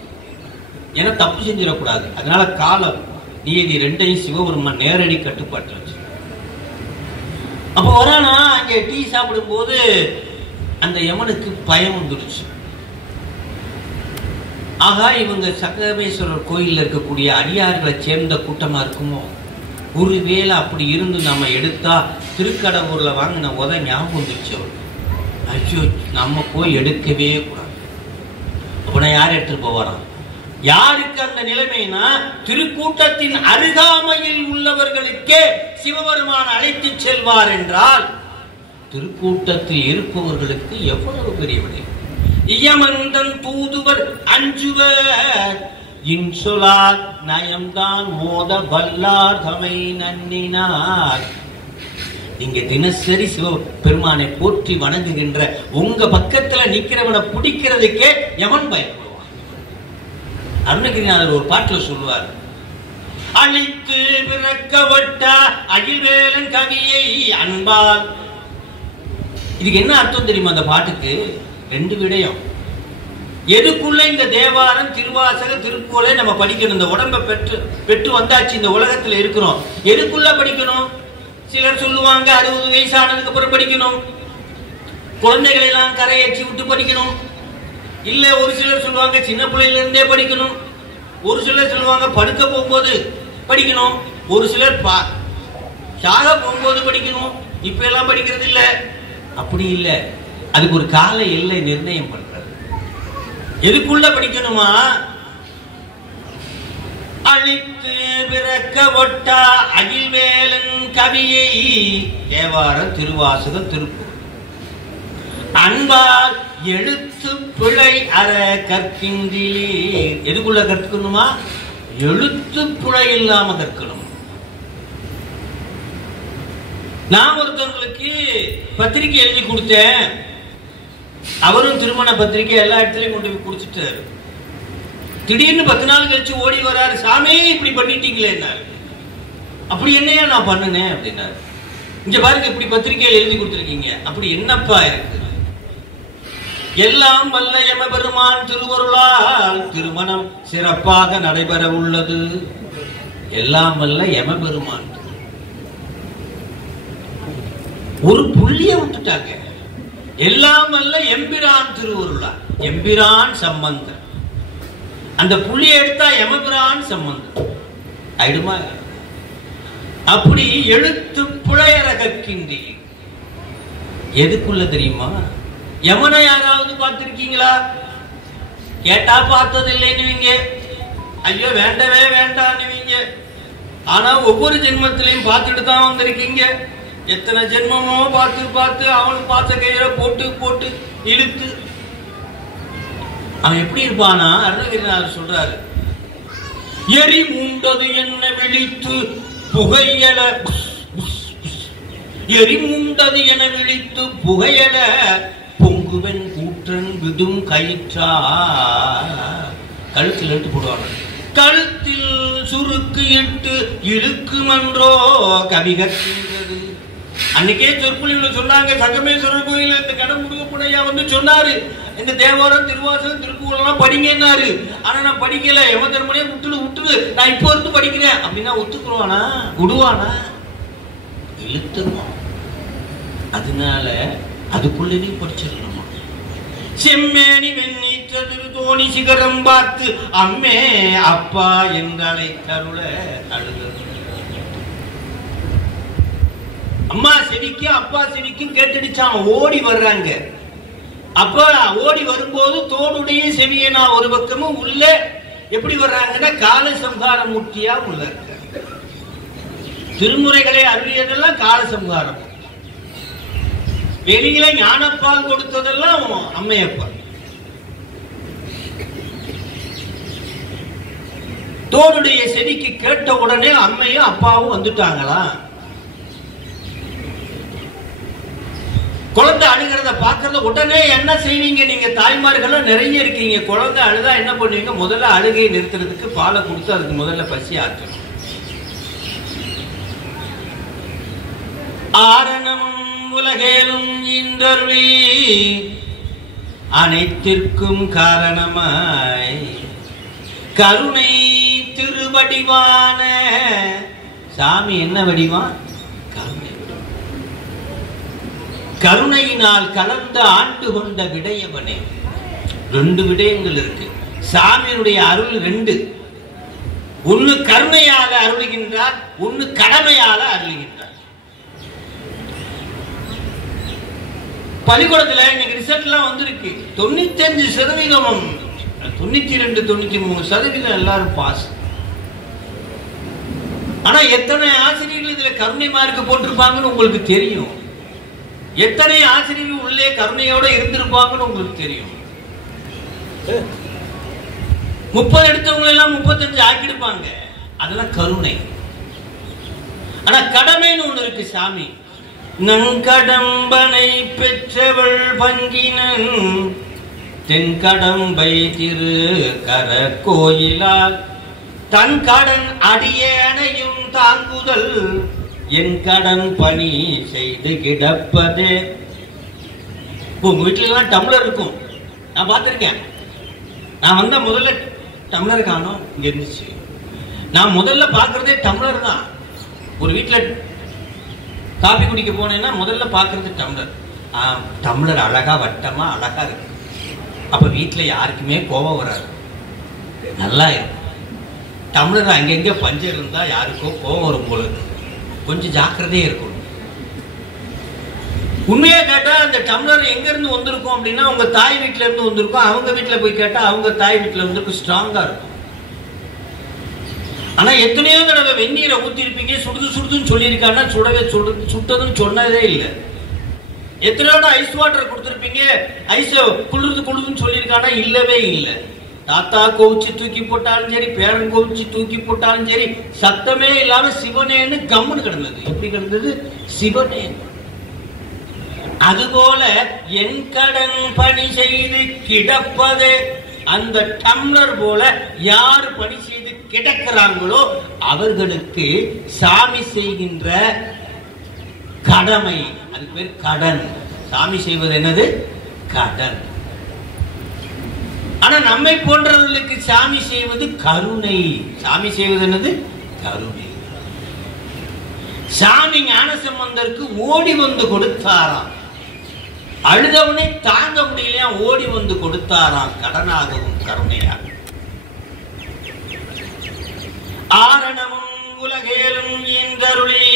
ஏன்னா தப்பு செஞ்சிடக்கூடாது. அதனால காலம் நீதி ரெண்டையும் சிவபெருமான் நேரடி கட்டுப்பாட்டு வச்சு. அப்ப வரானா, அங்க டீ சாப்பிடும் போது அந்த யமனுக்கு பயம் வந்துடுச்சு. ஆகா, இவங்க சங்கமேஸ்வரர் கோயில்ல இருக்கக்கூடிய அடியார்களை சேர்ந்த கூட்டமா இருக்குமோ? ஒருவேளை அப்படி இருந்து நம்ம எடுத்தா திருக்கடவுர்ல வாங்கின உத ஞாபகம் வந்துருச்சு அவருக்கு. ஐயோ, நம்ம போய் எடுக்கவே கூடாது. அப்படின்னா யார் எடுத்துட்டு போவாராம்? யாருக்கு அந்த நிலைமைனா, திருக்கூட்டத்தின் அருகாமையில் உள்ளவர்களுக்கே சிவபெருமான் அழைத்து செல்வார் என்றால் திருக்கூட்டத்தில் இருப்பவர்களுக்கு எவ்வளவு பெரிய விடை. இயமந்தன் தூதுவர் அஞ்சுவர் இன்சொலால் நயம்தான் ஓத வல்லார் தமை நன்னினார். நீங்க தினசரி சிவபெருமானை போற்றி வணங்குகின்ற உங்க பக்கத்துல நிக்கிறவனை பிடிக்கிறதுக்கே யமன் பயப்படுவான். அருணகிரிநாதர் ஒரு பாட்டுல சொல்லுவார், அழித்து பிறக்கவட்ட அகில்வேலன் கவியை அன்பால். இதுக்கு என்ன அர்த்தம் தெரியுமா? அந்த பாட்டுக்கு ரெண்டு விடயம். எதுக்குள்ள இந்த தேவாரம் திருவாசக திருக்குறளை நம்ம படிக்கணும். இந்த உடம்பை பெற்று வந்தாச்சு, இந்த உலகத்துல இருக்கிறோம். எதுக்குள்ள படிக்கணும்? சிலர் சொல்லுவாங்க 60 வயசானதுக்கு அப்புறம் படிக்கணும், குழந்தைகளை எல்லாம் கரையேற்றி விட்டு படிக்கணும். இல்ல ஒரு சிலர் சொல்லுவாங்க சின்ன பிள்ளையில இருந்தே படிக்கணும். ஒரு சிலர் சொல்லுவாங்க படுக்க போகும்போது படிக்கணும். ஒரு சிலர் சாக போகும்போது படிக்கணும். இப்ப எல்லாம் படிக்கிறது இல்ல. அப்படி இல்ல, அதுக்கு ஒரு கால எல்லை நிர்ணயம் பண்றது. எதுக்குள்ள படிக்கணுமா? அழித்து பிறக்க ஒட்டா அகில்வேலன் கவியை தேவார திருவாசகம் திருக்குறள் அன்பால் எழுத்து பிழை அற கற்கின்றீ. எதுக்குள்ள கற்கணுமா? எழுத்து பிழை இல்லாம கற்கணும். நான் ஒருத்தவங்களுக்கு பத்திரிகை எழுதி கொடுத்தேன். அவரும் திருமண பத்திரிகை எல்லா இடத்துலயும் கொண்டு போய் குடிச்சிட்டாரு. திடீர்னு 10 நாள் கழிச்சு ஓடி வராரு, சாமி இப்படி பண்ணிட்டீங்களே. அப்படி என்னையா நான் பண்ணுனேன் அப்படின்னாரு. இங்க பாருங்க, இப்படி பத்திரிகையில் எழுதி கொடுத்துருக்கீங்க. அப்படி என்னப்பா இருக்கு? எல்லாம் வல்ல எமபெருமான் திருவருளால் திருமணம் சிறப்பாக நடைபெற உள்ளது. எல்லாம் வல்ல எமபெருமான் ஒரு புள்ளிய விட்டுட்டாங்க. எல்லாம் வல்ல எம்பிரான் திருவருளால், எம்பிரான் சம்பந்தம். அந்த புள்ளியை எடுத்தா எமபிரான் சம்பந்தம் ஆயிடுமா? அப்படி எழுத்து புழையற கற்கின்றீ. எதுக்குள்ள தெரியுமா? யமனை யாராவது பார்த்திருக்கீங்களா? கேட்டா பார்த்தது இல்லைன்னு, ஐயோ வேண்டவே வேண்டான்னு. ஆனா ஒவ்வொரு ஜென்மத்திலையும் பார்த்துட்டு தான் வந்திருக்கீங்க. எத்தனை ஜென்மமோ பார்த்து பார்த்து அவனுக்கு பார்த்த கையில போட்டு போட்டு இழுத்து அவன் எப்படி இருப்பானா? அருணகிரிநாதர் சொல்றாரு, எரி மூண்டது என்ன விழித்து புகையல, எரி மூண்டது என விழித்து புகையல பொங்குவன் கூற்றன் விடும் கயிற்றா. கழுத்தில் எடுத்து போடுவாங்க. கழுத்தில் சுருக்கு இட்டு இழுக்குமன்றோ கவிகற்கின்றது. அன்னைக்கே சொற்பொழிவுல சொன்னாங்க, சங்கமேஸ்வரர் கோயில் இந்த கடன் முருகப்படையா வந்து சொன்னாரு, இந்த தேவாரம் திருவாசகம் திருக்குறள் படிங்கன்னாரு. ஆனா நான் படிக்கல, யமதர்மனே விட்டுடு நான் இப்போ இருந்து படிக்கிறேன் அப்படின்னா ஒத்துக்குருவானா? விடுவானா? இழுத்துருவான். அதனால அதுக்குள்ளே படிச்சிடணுமா? செம்மேனி வெண்ணீற்றது தோணி சிகரம் பார்த்து அம்மே அப்பா என்றாலை தருள அழுக. அம்மா செவிக்கும் அப்பா செவிக்கும் கேட்டுடுச்சான். ஓடி வர்றாங்க. அப்ப ஓடி வரும்போது தோடுடைய செவியனா ஒரு பக்கமும் உள்ள எப்படி வர்றாங்கன்னா கால சம்ஹார மூர்த்தியா உள்ள இருக்க. திருமுறைகளை அருளியதெல்லாம் கால சம்ஹாரம். வெளியில ஞானப்பால் கொடுத்ததெல்லாம் அம்மையப்பா. தோடுடைய செடிக்கு கேட்ட உடனே அம்மையும் அப்பாவும் வந்துட்டாங்களா? குழந்தை அழுகிறத பாக்குறத உடனே என்ன செய்வீங்க? நீங்க தாய்மார்கள் நிறைய இருக்கீங்க. குழந்தை அழுதா என்ன பண்ணுவீங்க? முதல்ல அழுகையை நிறுத்துறதுக்கு பாலை கொடுத்து அதுக்கு முதல்ல பசி ஆற்றணும். ஆரணமும் உலகேலும் இன்றருளி அனைத்திற்கும் காரணமாய் கருணை திருவடிவான சாமி. என்ன வடிவான்? கருணையினால் கலந்த ஆண்டு கொண்ட விடயவனே. 2 விடயங்கள் இருக்கு சாமியினுடைய அருள். 2. ஒன்னு கருணையால அருளுகின்றார், ஒன்னு கடமையால அருளுகின்றார். பள்ளிக்கூடத்துல இன்னைக்கு ரிசல்ட் எல்லாம் வந்திருக்கு. 95%, 92, 93% எல்லாரும் பாஸ். ஆனா எத்தனை ஆசிரியர்கள் இதுல கருணை மார்க் போட்டிருப்பாங்கன்னு உங்களுக்கு தெரியும். எத்தனை ஆசிரியர்கள் உள்ளே கருணையோட இருந்திருப்பாங்கன்னு உங்களுக்கு தெரியும். 30 எடுத்தவங்க எல்லாம் 35 ஆக்கிடுப்பாங்க. அதெல்லாம் கருணை. ஆனா கடமைன்னு ஒண்ணு இருக்கு சாமி. நன்கடம்பனை பெற்றவள் பங்கினன் தென்கடம்பை திரு கர கோயிலால் தன் கடன் அடியேனையும் தாங்குதல் என் கடன் பணி செய்து கிடப்பதே. உங்க வீட்டுல எல்லாம் டம்ளர் இருக்கும், நான் பார்த்திருக்கேன். நான் வந்த முதல்ல டம்ளர் காணோம், இங்க இருந்துச்சு. நான் முதல்ல பாக்குறதே டம்ளர் தான். ஒரு வீட்டுல காபி குடிக்க போனேன்னா முதல்ல பாக்குறது டம்ளர். டம்ளர் அழகா வட்டமா அழகா இருக்கு. அப்ப வீட்டுல யாருக்குமே கோபம் வராது, நல்லா இருக்கும். டம்ளர் அங்கங்க பஞ்சர் இருந்தா யாருக்கோ கோபம் வரும் போல, கொஞ்சம் ஜாக்கிரதையே இருக்கும். உண்மையா கேட்டா அந்த டம்ளர் எங்க இருந்து வந்திருக்கும் அப்படின்னா உங்க தாய் வீட்டுல இருந்து வந்திருக்கும். அவங்க வீட்டுல போய் கேட்டா அவங்க தாய் வீட்டுல வந்திருக்கும், ஸ்ட்ராங்கா இருக்கும். ஆனா எத்தனையோ தடவை வெந்நீரை ஊத்திருப்பீங்க, சுடுது சுடுதுன்னு சொல்லியிருக்காங்கன்னா சுடவே சுட்டதுன்னு சொன்னதே இல்லை. எத்தனையோட ஐஸ் வாட்டர் கொடுத்துருப்பீங்க, ஐஸ் குளிர்ந்து குளிர்துன்னு சொல்லியிருக்கானா இல்லவே இல்லை. தாத்தா கோவிச்சு தூக்கி போட்டாலும் சரி, பேரன் கோவிச்சு தூக்கி போட்டாலும் சரி, சத்தமே இல்லாம சிவனேன்னு கம்முன்னு கிடந்தது. எப்படி கிடந்தது? சிவனே. அதுபோல என் கடன் பணி செய்து கிடப்பது அந்த டம்ளர் போல யார் பணி செய்து கிடக்கிறாங்களோ அவர்களுக்கு சாமி செய்கின்ற கடமை, அது பேர் கடன். சாமி செய்வது என்னது? கடன். ஆனா நம்மை போன்றவர்களுக்கு சாமி செய்வது கருணை. சாமி செய்வது என்னது? கருணை. சாமி ஞானசம்பந்தருக்கு ஓடி வந்து கொடுத்தாராம். அழுதவனை தாங்க முடியலையா, ஓடி வந்து கொடுத்தாராம், கடனாகவும் கருணையாக. ஆரணமும் உலகேலும் இந்தருளி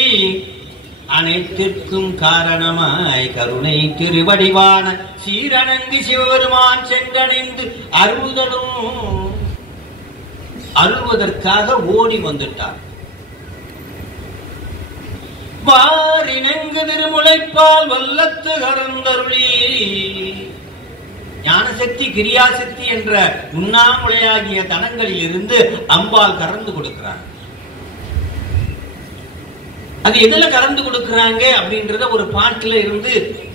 அனைத்திற்கும் காரணமாய் கருணை திருவடிவான சீரணங்கி சிவபெருமான் சென்றடைந்து அருள்வதற்காக ஓடி வந்துட்டார். வாரினங்கு திருமுலைப்பால் வல்லத்து கரந்தருளி. ஞானசக்தி கிரியாசக்தி என்ற உண்ணாமுலையாகிய தனங்களில் இருந்து அம்பாள் கறந்து கொடுக்கிறார். அது எதுல கறந்து கொடுக்கிறாங்க அப்படின்றத ஒரு பாட்டுல இருந்து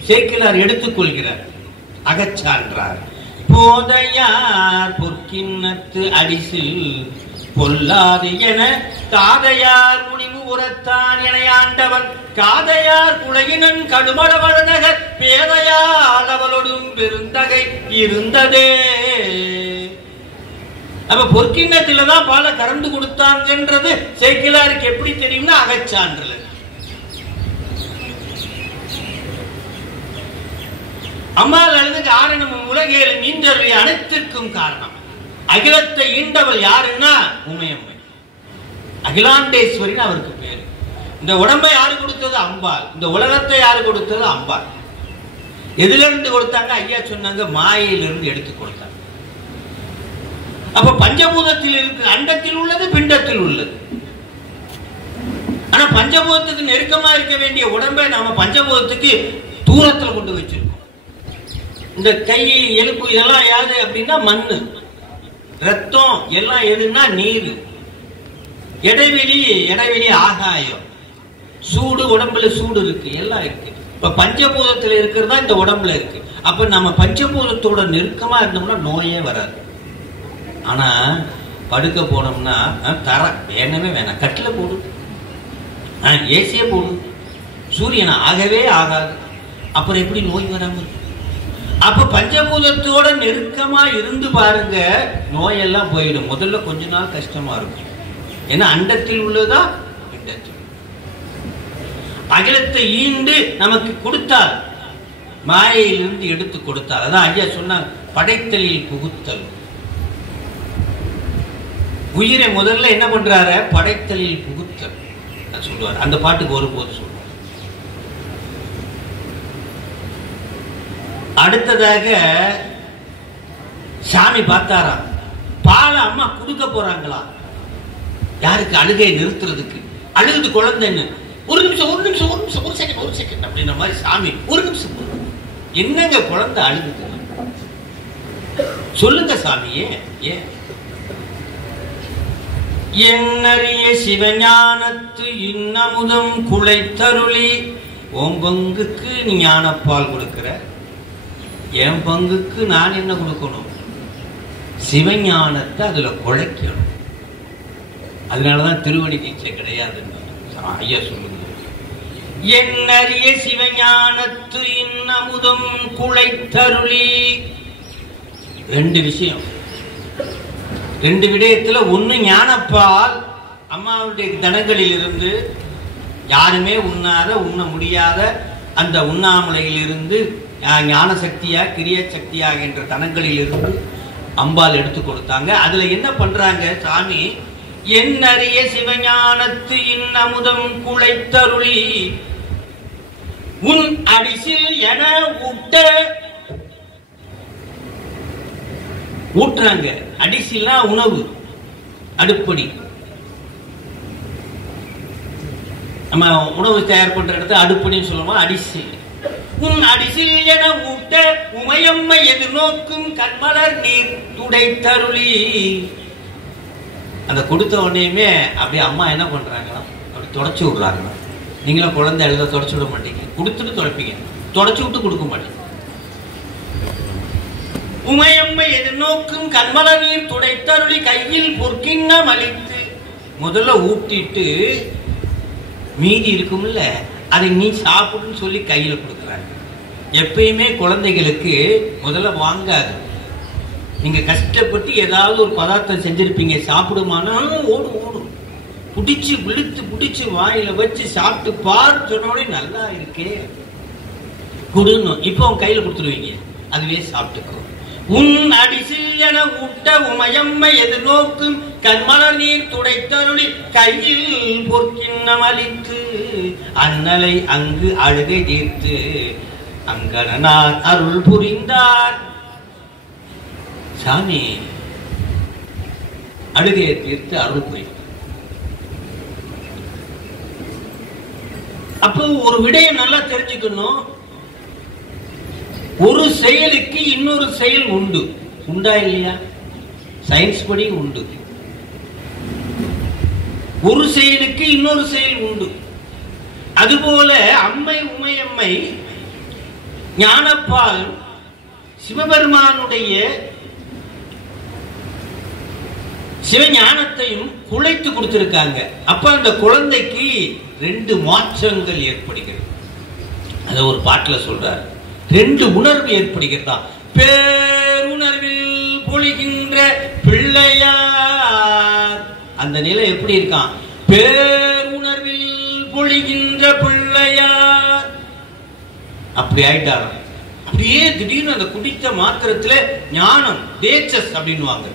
சேக்கிலார் எடுத்துக்கொள்கிறார், அகச்சான்றார். போதையார் பொற்கிண்ணத்து அடிசில் பொல்லாது என தாதையார் முனிவு உரத்தான் எனையாண்டவன் காதையார் குழையினன் கடுமளவள் நகர் பேதையால் அவளோடும் பெருந்தகை இருந்ததே. அப்ப பொற்கிண்ணத்தில்தான் பாலை கறந்து கொடுத்தாங்கன்றது சேக்கிலாருக்கு எப்படி தெரியும்னா அகச்சான்றுல. அம்மாள் அழுதுக்கு ஆரணமும் உலகேலும் இன்றருளி அனைத்திற்கும் காரணம். அகிலத்தை ஈண்டவள் யாருன்னா உமையம்மை, அகிலாண்டேஸ்வரின்னு அவருக்கு பேரு. இந்த உடம்பை யாரு கொடுத்தது? அம்பாள். இந்த உலகத்தை யாரு கொடுத்தது? அம்பாள். எதுல இருந்து கொடுத்தாங்க? ஐயா சொன்னாங்க, மாயையிலிருந்து எடுத்து கொடுத்தாங்க. அப்ப பஞ்சபூதத்தில் இருக்கு, அண்டத்தில் உள்ளது, பிண்டத்தில் உள்ளது. ஆனா பஞ்சபூதத்துக்கு நெருக்கமா இருக்க வேண்டிய உடம்பை நாம பஞ்சபூதத்துக்கு தூரத்துல கொண்டு வச்சிருக்கோம். இந்த கை எலும்பு இதெல்லாம் யாது அப்படின்னா மண்ணு, ரத்தம் எல்லாம் எதுன்னா நீர், இடைவெளி ஆகாயம், சூடு, உடம்புல சூடு இருக்கு, எல்லாம் இருக்கு. இப்ப பஞ்சபூதத்துல இருக்கிறதா இந்த உடம்புல இருக்கு. அப்ப நம்ம பஞ்சபூதத்தோட நெருக்கமா இருந்தோம்னா நோயே வராது. ஆனா படுக்க போனோம்னா தர வேணவே வேணாம், கட்டில போடு, ஏசிய போடு, சூரியன் ஆகவே ஆகாது. அப்புறம் எப்படி நோய் வராம? அப்ப பஞ்சபூதத்தோட நெருக்கமா இருந்து பாருங்க, நோயெல்லாம் போயிடும். முதல்ல கொஞ்ச நாள் கஷ்டமா இருக்கும். ஏன்னா அண்டத்தில் உள்ளதா பிண்டத்தில். அகிலத்தை ஈண்டு நமக்கு கொடுத்தால், மாயையிலிருந்து எடுத்து கொடுத்தால். அதான் ஐயா சொன்னாங்க, படைத்தலில் புகுத்தல். உயிரை முதல்ல என்ன பண்றாரு? படைத்தலில் புகுத்தல் சொல்லுவார். அந்த பாட்டுக்கு ஒருபோது சொல்லுவார். அடுத்ததாக சாமி பார்த்தாராம், பாலை அம்மா கொடுக்க போறாங்களா, யாருக்கு? அழுகையை நிறுத்துறதுக்கு. அழுகுது குழந்தைன்னு. ஒரு நிமிஷம் ஒரு செகண்ட் அப்படின்ற மாதிரி சாமி ஒரு நிமிஷம். என்னங்க குழந்தை அழுகுது, சொல்லுங்க சாமியே. ஏன்? என்னறிய சிவஞானத்து இன்னமுதம் குழைத்தருளி. உன் பங்குக்கு நீ ஞானப்பால் கொடுக்கிற, என் பங்குக்கு நான் என்ன கொடுக்கணும்? சிவஞானத்தை அதுல குழைக்கணும். அதனாலதான் திருவடி தீட்சை கிடையாதுன்னு ஐயா சொல்லுங்க. என்னறிய சிவஞானத்து இன்னமுதம் குழைத்தருளி. ரெண்டு விஷயம். ரெண்டு விடயத்துல ஒண்ணு ஞானப்பால் அம்மாவுடைய தனங்களில் இருந்து யாருமே உண்ண முடியாத அந்த உண்ணாமுலையில் இருந்து ஞான சக்தியா கிரிய சக்தியா என்ற தனங்களில் இருந்து அம்பாள் எடுத்து கொடுத்தாங்க. அதுல என்ன பண்றாங்க சாமி, என்னறிய சிவஞானத்து இன்னமுதம் குளைத்தருளி உன் அடிசில் என ஊட்டுறாங்க. அடிசில்னா உணவு, அடுப்படி. நம்ம உணவு தயார் பண்ற இடத்துல அடுப்படின்னு சொல்லுவோம். அடிசில் உன் அடிசில் என ஊட்ட உமையம்மை எதிர்நோக்கும் கண்மலர் நீர் துடைத்தருளி. அந்த கொடுத்த உடனேயுமே அப்படியே அம்மா என்ன பண்றாங்களா, அப்படி தொடச்சு விடுறாங்க. நீங்களும் குழந்தை எழுத தொடச்சு விட மாட்டீங்க, கொடுத்துட்டு தொடப்பீங்க, தொடச்சு விட்டு கொடுக்க மாட்டீங்க. உமையம்மை எதிர்நோக்கும் கண்மலர் நீர் துடைத்தருளி கையில் பொற்கிண்ணம் அளித்து, முதல்ல ஊட்டிட்டு மீதி இருக்கும்ல அதை நீ சாப்பிடுன்னு சொல்லி கையில கொடுக்குறாங்க. எப்பயுமே குழந்தைகளுக்கு முதல்ல வாங்காது. நீங்க கஷ்டப்பட்டு ஏதாவது ஒரு பதார்த்தம் செஞ்சிருப்பீங்க, சாப்பிடுமானாலும் ஓடும் ஓடும், பிடிச்சு விழுத்து பிடிச்சு வாயில வச்சு சாப்பிட்டு பார் சொன்னோட நல்லா இருக்கே கொடுணும். இப்போ உன் கையில கொடுத்துருவீங்க, அதுவே சாப்பிட்டுக்கோ. உன் அடிசில் என ஊட்ட உமையம்மை எதிர்நோக்கும் கண்மலர் நீர் துடைத்தருளி கையில் பொற்கிண்ணம் அளித்து அண்ணலை அங்கு அழுகை தீர்த்து அங்கனார் அருள் புரிந்தார். சாமி அழுகையை தீர்த்து அருள் புரிந்தார். அப்போ ஒரு விடயம் நல்லா தெரிஞ்சுக்கணும், ஒரு செயலுக்கு இன்னொரு செயல் உண்டு. உண்டா இல்லையா? சயின்ஸ் படி உண்டு. ஒரு செயலுக்கு இன்னொரு செயல் உண்டு. அதுபோல அம்மை உமையம்மை ஞானப்பால் சிவபெருமானுடைய சிவஞானத்தையும் குழைத்து கொடுத்திருக்காங்க. அப்ப அந்த குழந்தைக்கு ரெண்டு மாற்றங்கள் ஏற்படுகிறது. அத ஒரு பாட்டுல சொல்றாரு. ரெண்டு உணர்வு ஏற்படுகிறதா. பேருணர்வில் பொழிகின்ற பிள்ளையார், அந்த நிலை எப்படி இருக்கான்? பேருணர்வில் பொழிகின்ற பிள்ளையார் அப்படி ஆயிட்டாராம். அப்படியே திடீர்னு அந்த குடித்த மாத்திரத்துல ஞானம் தேசஸ் அப்படின்னுவாங்க.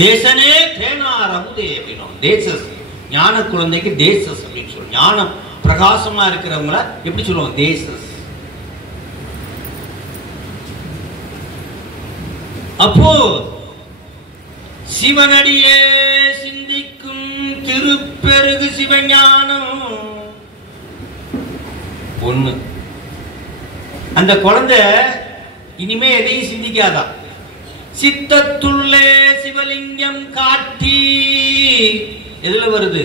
தேசனே தேனார் அமுதே அப்படின்னுவாங்க. தேசஸ் ஞான குழந்தைக்கு தேசஸ் அப்படின்னு சொல்லுவாங்க. ஞானம் பிரகாசமா இருக்கிறவங்கள எப்படி சொல்லுவாங்க? தேசஸ். அப்போ சிவனடியே சிந்திக்கும் திருப்பெருகு சிவஞானம் ஒண்ணு. அந்த குழந்தை இனிமே எதையும் சிந்திக்காதா. சித்தத்துள்ளே சிவலிங்கம் காட்டி, எதுல வருது?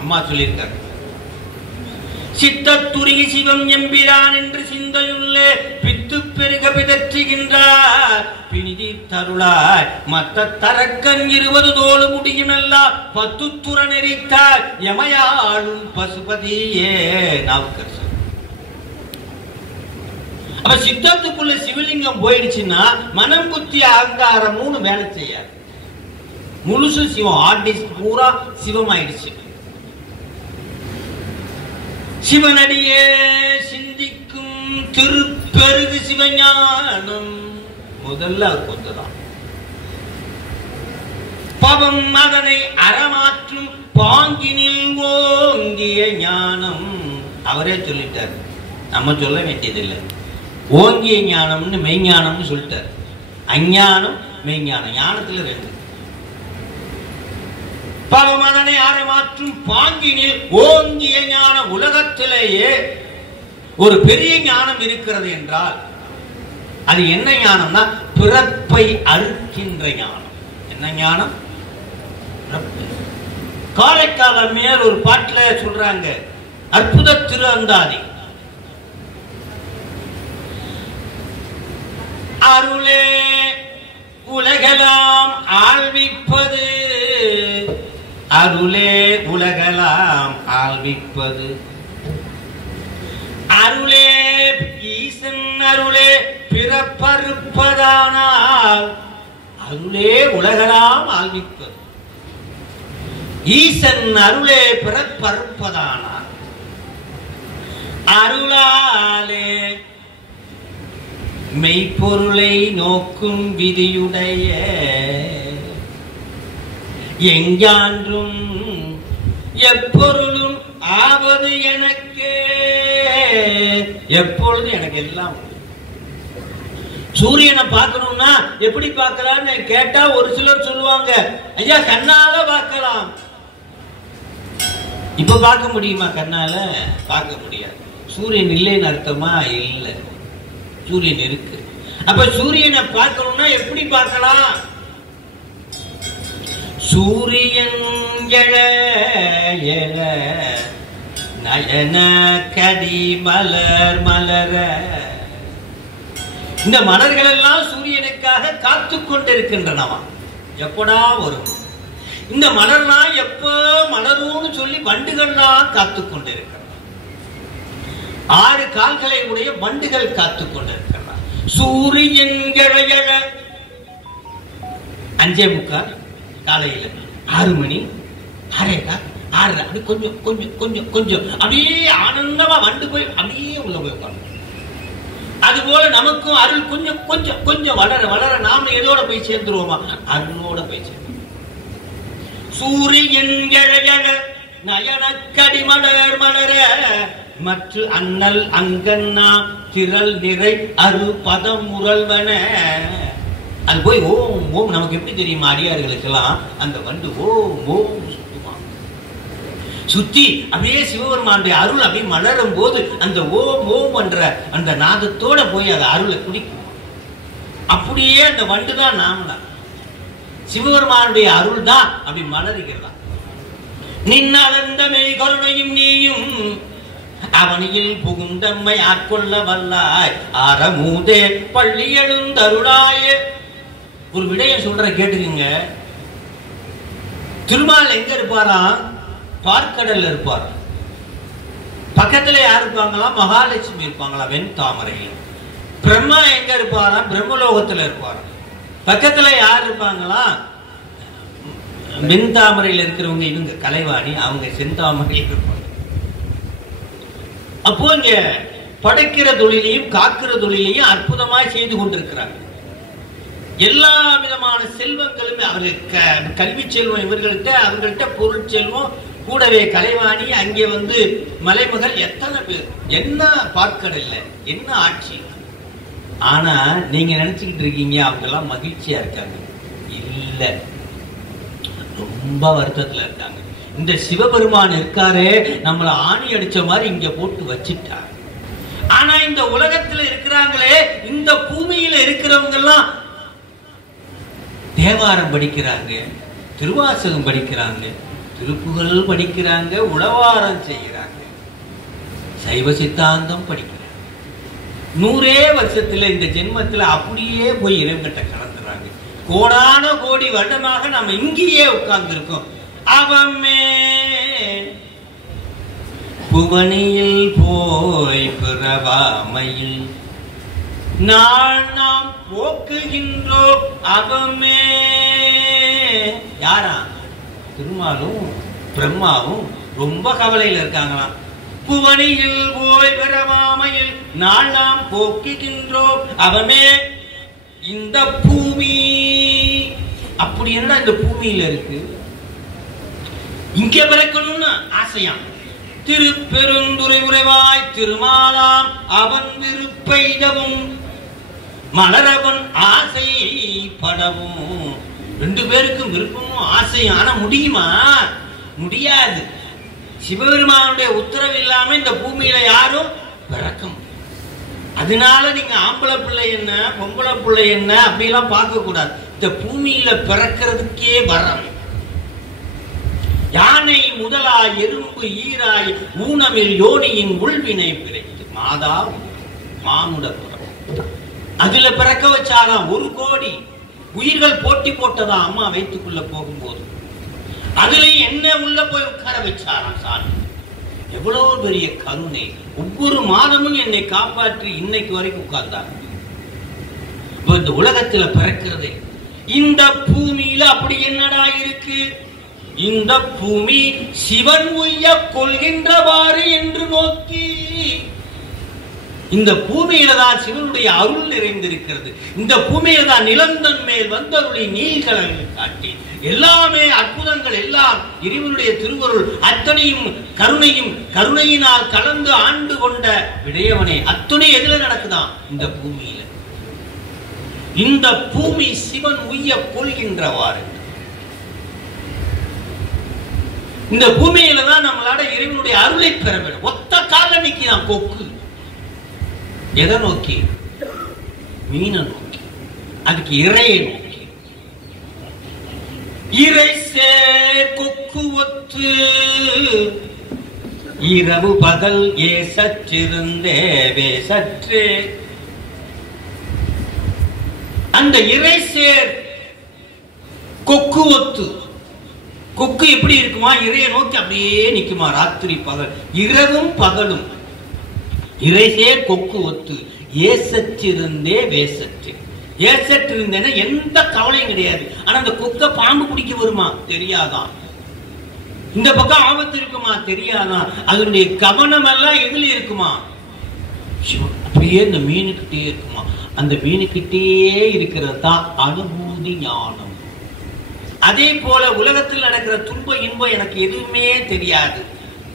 அம்மா சொல்லியிருக்காங்க. சித்தத்துரிய சிவம் எம்பிரான் என்று சிந்தையுள்ளே பித்து பெருக பிதற்றுகின்றார். பிணிதி தருளாய் மத்த தரக்கன் 20 தோடு முடியுமெல்லாம் 10 துற நெறித்தார் எமையாளும் பசுபதியே நாவுக்கர். அப்ப சித்தத்துக்குள்ள சிவலிங்கம் போயிடுச்சுன்னா மனம் புத்தி அகங்காரம் 3 வேலை செய்யாது. முழுசு சிவம், ஆர்டிஸ்ட் பூரா சிவம் ஆயிடுச்சு. சிவனடியே சிந்திக்கும் திருப்பெருகு சிவஞானம் முதல்ல கொண்டுதான். பவம் அதனை அறமாற்றும் பாங்கினில் ஓங்கிய ஞானம். அவரே சொல்லிட்டார், நம்ம சொல்ல வேண்டியதில்லை. ஓங்கிய ஞானம்னு மெய்ஞானம்னு சொல்லிட்டார். அஞ்ஞானம் மெய்ஞானம், ஞானத்துல 2. பவமதனை அறமாற்றும் பாங்கினில் ஓங்கிய ஞானம். உலகத்திலேயே ஒரு பெரிய ஞானம் இருக்கிறது என்றால் அது என்ன ஞானம்னா பிறப்பை அறுக்கின்ற ஞானம். என்ன ஞானம்? காரைக்கால் அம்மையார் ஒரு பாட்டுல சொல்றாங்க, அற்புத திரு அந்தாதி. அருளே உலகெல்லாம் ஆழ்விப்பது, அருளே உலகெல்லாம் ஆழ்விப்பது, அருளே ஈசன் அருளே பிறப்பறுப்பதானால் அருளே உலகலாம் ஆழ்விப்பது. ஈசன் அருளே பிறப்பறுப்பதானார். அருளாலே மெய்ப்பொருளை நோக்கும் விதியுடைய எங்கான்றும் எப்பொருளும் ஆவது எனக்கு. எப்பொழுது எனக்கு எல்லாம். சூரியனை பார்க்கணும்னா எப்படி பார்க்கலாம்னு கேட்டா ஒரு சிலர் சொல்லுவாங்க, ஐயா கண்ணால பார்க்கலாம். இப்ப பார்க்க முடியுமா? கண்ணால பார்க்க முடியாது. சூரியன் இல்லைன்னு அர்த்தமா? இல்லை, சூரியன் இருக்கு. அப்ப சூரியனை பார்க்கணும்னா எப்படி பார்க்கலாம்? சூரியன் எழ எழ நயன கடி மலர் மலர. இந்த மலர்கள் எல்லாம் சூரியனுக்காக காத்து கொண்டிருக்கின்றனவா? எப்படா வரும் இந்த மலர்லாம்? எப்ப மலரும்னு சொல்லி வண்டுகள்லாம் காத்து கொண்டிருக்கின்றன. 6 கால்களை உடைய வண்டுகள் காத்து கொண்டிருக்கின்றன. சூரியன் எழ எழ 5:45 காலையில 6 மணி 6:15 6 அப்படி கொஞ்சம் கொஞ்சம் கொஞ்சம் கொஞ்சம் அப்படியே ஆனந்தமா வண்டு போய் அப்படியே உள்ள போய் உட்காந்து. அதுபோல நமக்கும் அருள் கொஞ்சம் கொஞ்சம் கொஞ்சம் வளர வளர நாம எதோட போய் சேர்ந்துருவோமா? அருளோட போய் சேர்ந்து. சூரியன் எழ எழ நயனக்கடி மலர் மலர மற்ற அண்ணல் அங்கண்ணா திரள் நிறை அரு பதம் முரல்வன. அது போய் ஓம் ஓம். நமக்கு எப்படி தெரியுமா? அடியார்களுக்கெல்லாம் அந்த வண்டு ஓம் ஓம் சுத்துமா. சுத்தி அப்படியே சிவபெருமானுடைய அருள் அப்படியே மலரும் போது அந்த ஓம் ஓம் என்ற அந்த நாதத்தோட போய் அது அருளை குடிக்கும். அப்படியே அந்த வண்டு தான் நாம தான். சிவபெருமானுடைய அருள் தான் அப்படி மலருகிறதா. நின்னலந்த மெய் கருணையும் நீயும் அவனியில் புகுந்தம்மை ஆட்கொள்ள வல்லாய் ஆரமூதே பள்ளி எழுந்தருளாய. ஒரு விடயம் சொல்ற கேட்டுக்குங்க. திருமால் எங்க இருப்பாராம்? பார்க்கடல்ல இருப்பார். பக்கத்துல யார் இருப்பாங்களா? மகாலட்சுமி இருப்பாங்களா வெண் தாமரையில். பிரம்மா எங்க இருப்பாரா? பிரம்மலோகத்துல இருப்பார். பக்கத்துல யார் இருப்பாங்களா? வெண் தாமரையில் இருக்கிறவங்க இவங்க கலைவாணி, அவங்க செந்தாமரையில் இருப்பாங்க. அப்போ இங்க படைக்கிற தொழிலையும் காக்கிற தொழிலையும் அற்புதமாய் செய்து கொண்டிருக்கிறாங்க. எல்லா விதமான செல்வங்களுமே அவருக்கு கல்வி செல்வம் இவர்கள்ட்ட, அவர்கள்ட்ட பொருள் செல்வம், கூடவே கலைவாணி, அங்கே மலைமகள், எத்தனை பேர், என்ன பார்க்கடல்ல, என்ன ஆட்சி. ஆனா நீங்க நினைச்சுக்கிட்டு இருக்கீங்க அவங்க எல்லாம் மகிழ்ச்சியா இருக்காங்க. இல்ல, ரொம்ப வருத்தத்துல இருக்காங்க. இந்த சிவபெருமான் இருக்காரே நம்மள ஆணி அடிச்ச மாதிரி இங்க போட்டு வச்சுட்டார். ஆனா இந்த உலகத்துல இருக்கிறாங்களே, இந்த பூமியில இருக்கிறவங்க எல்லாம் தேவாரம் படிக்கிறாங்க, திருவாசகம் படிக்கிறாங்க, திருப்புகழ் படிக்கிறாங்க, உளவாரம் செய்கிறாங்க, சைவ சித்தாந்தம் படிக்கிறாங்க. 100 வருஷத்துல இந்த ஜென்மத்துல அப்படியே போய் இறைவன்கிட்ட கலந்துறாங்க. கோடான கோடி வருடமாக நம்ம இங்கேயே உட்கார்ந்து இருக்கோம். அவமே புவனியில் போய் பிறவாமையில் நாள் நாம் போக்குகின்றோம். அவமே யாரா? திருமாலும் பிரம்மாவும் ரொம்ப கவலையில் இருக்காங்களாம். புவனியில் போய் பிறவாமையில் நாள் நாம் போக்குகின்றோம். அவமே இந்த பூமி. அப்படி என்ன இந்த பூமியில இருக்கு? இங்க பிறக்கணும்னு ஆசையாம். திருப்பெருந்துறை உறைவாய் திருமாலாம் அவன் விருப்பெய்தவும் மலரவன் ஆசை படவும். 2 பேருக்கும் விருப்பமும் ஆசையும். ஆனா முடியுமா? முடியாது. சிவபெருமானுடைய உத்தரவு இல்லாம இந்த பூமியில யாரும் பிறக்க முடியும். அதனால நீங்க ஆம்பளை பிள்ளை என்ன பொம்பளை பிள்ளை என்ன அப்படிலாம் பார்க்க கூடாது. இந்த பூமியில பிறக்கிறதுக்கே வரம். யானை முதலாய் எறும்பு ஈராய் ஊனமில் யோனியின் உள்வினை பிழைத்து மாதா மானுடபுரம். அதுல பிறக்க வச்சாலாம் 1 கோடி உயிர்கள் போட்டி போட்டதா அம்மா வயிற்றுக்குள்ள போகும்போது. அதுலயும் என்ன உள்ள போய் உட்கார வச்சாராம் சாமி. எவ்வளவு பெரிய கருணை. ஒவ்வொரு மாதமும் என்னை காப்பாற்றி இன்னைக்கு வரைக்கும் உட்கார்ந்தாங்க. இந்த உலகத்துல பிறக்கிறதே இந்த பூமியில அப்படி என்னடா இருக்கு? இந்த பூமி சிவன் உய்ய கொள்கின்றவாறு என்று நோக்கி, இந்த பூமியில தான் சிவனுடைய அருள் நிறைந்திருக்கிறது. இந்த பூமியில தான் நிலந்தன் மேல் வந்தருளி நீள்கடல் காட்டி எல்லாமே அற்புதங்கள் எல்லாம் இறைவனுடைய திருவருள் அத்தனையும் கருணையும் கருணையினால் கலந்து ஆண்டு கொண்ட விடையவனே அத்தனை எதுல நடக்குதான்? இந்த பூமியில. இந்த பூமி சிவன் உய்ய கொள்கின்றவாறு. இந்த பூமியில தான் நம்மளால இறைவனுடைய அருளை பெற வேண்டும். ஒத்த கால நிற்கிறான் கொக்கு. எதை நோக்கி? மீனை நோக்கி, அதுக்கு இறையை நோக்கி. இறை சேர் கொக்கு ஒத்து இரவு பகல் ஏசற்றிருந்தே வேசற்றே. அந்த இறை சேர் கொக்கு ஒத்து. கொக்கு எப்படி இருக்குமா? இறையை நோக்கி அப்படியே நிக்குமா ராத்திரி பகல், இரவும் பகலும். இறைசேர் கொக்கு ஒத்து ஏசற்றிருந்தே வேசற்று. ஏசற்றிருந்தேன்னா எந்த கவலையும் கிடையாது. ஆனா அந்த கொக்க பாம்பு பிடிக்க வருமா? தெரியாதான். இந்த பக்கம் ஆபத்து இருக்குமா? தெரியாதான். அதனுடைய கவனம் எல்லாம் எதுல இருக்குமா? அப்படியே இந்த மீனுக்கிட்டே இருக்குமா? அந்த மீனுக்கிட்டே இருக்கிறது தான் அனுபூதி ஞானம். அதே போல உலகத்தில் நடக்கிற துன்ப இன்பம் எனக்கு எதுவுமே தெரியாது.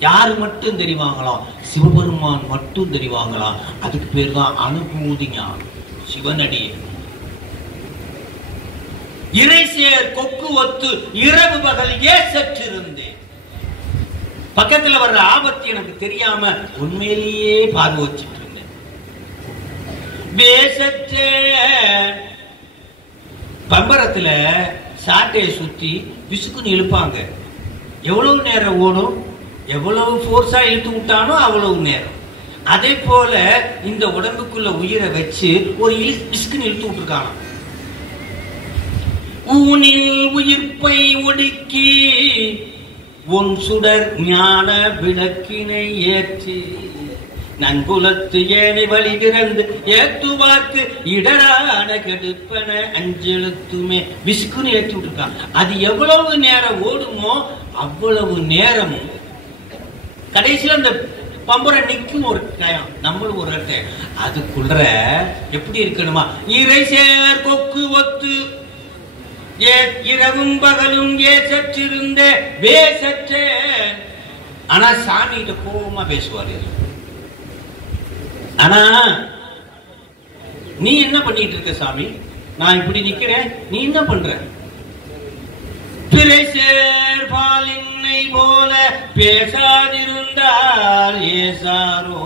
யாரு மட்டும் தெரிவாங்களாம்? சிவபெருமான் மட்டும் தெரிவாங்களாம். அதுக்கு பேர் தான் அனுபூதி ஞானம். சிவனடியே இறைசேர் கொக்கு ஒத்து இரவு பகல் ஏசற்றிருந்தேன். பக்கத்துல வர்ற ஆபத்து எனக்கு தெரியாம உண்மையிலேயே பார்வை வச்சுட்டு இருந்தேன். வேசற்ற பம்பரத்துல சாட்டையை சுத்தி விசுக்குன்னு இழுப்பாங்க. எவ்வளவு நேரம் ஓடும்? எவ்வளவு போர்ஸா இழுத்து விட்டானோ அவ்வளவு நேரம். அதே போல இந்த உடம்புக்குள்ள உயிரை வச்சு ஒரு விசுக்குன்னு இழுத்து விட்டுருக்காங்க. ஊனில் உயிர்ப்பை ஒடுக்கி உன் சுடர் ஞான விளக்கினை ஏற்றி நன்குலத்து ஏனை வழி திறந்து ஏற்றுவார்க்கு இடரான கெடுப்பன அஞ்செழுத்துமே விசுக்குன்னு ஏற்றி விட்டுருக்காங்க. அது எவ்வளவு நேரம் ஓடுமோ அவ்வளவு நேரமும் கடைசியில் அந்த பம்பரை நிற்கும் ஒரு டயம், நம்மளும் ஒரு டயம். அதுக்குள்ள எப்படி இருக்கணுமா? இறை சேர் கொக்கு ஒத்து இரவும் பகலும் ஏசற்றிருந்த வேசற்ற. ஆனா சாமி கிட்ட கோபமா பேசுவாரு. ஆனா நீ என்ன பண்ணிட்டு இருக்க சாமி? நான் இப்படி நிக்கிறேன், நீ என்ன பண்ற? பிறைசேர் பாலின்னை போல பேசாதிருந்தால் ஏசாரோ.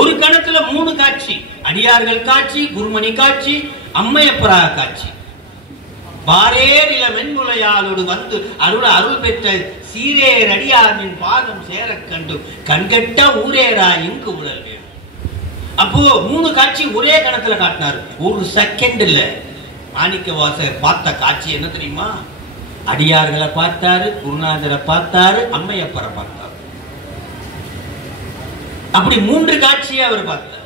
ஒரு கணத்துல 3 காட்சி. அடியார்கள் காட்சி, குருமணி காட்சி, அம்மையப்பரா காட்சி. பாரேர் இள மென்முலையாளோடு வந்து அருள் பெற்ற சீரேர் அடியாரின் பாதம் சேர கண்டு கண்கட்ட ஊரேரா இங்கு உடல் வேணும். அப்போ 3 காட்சி ஒரே கணத்துல காட்டினார். ஒரு செகண்ட் இல்ல. மாணிக்க வாசகர் பார்த்த காட்சி என்ன தெரியுமா? அடியார்களை பார்த்தாரு, குருநாதரை பார்த்தாரு, அம்மையப்பரை பார்த்தாரு. அப்படி 3 காட்சியை அவர் பார்த்தார்.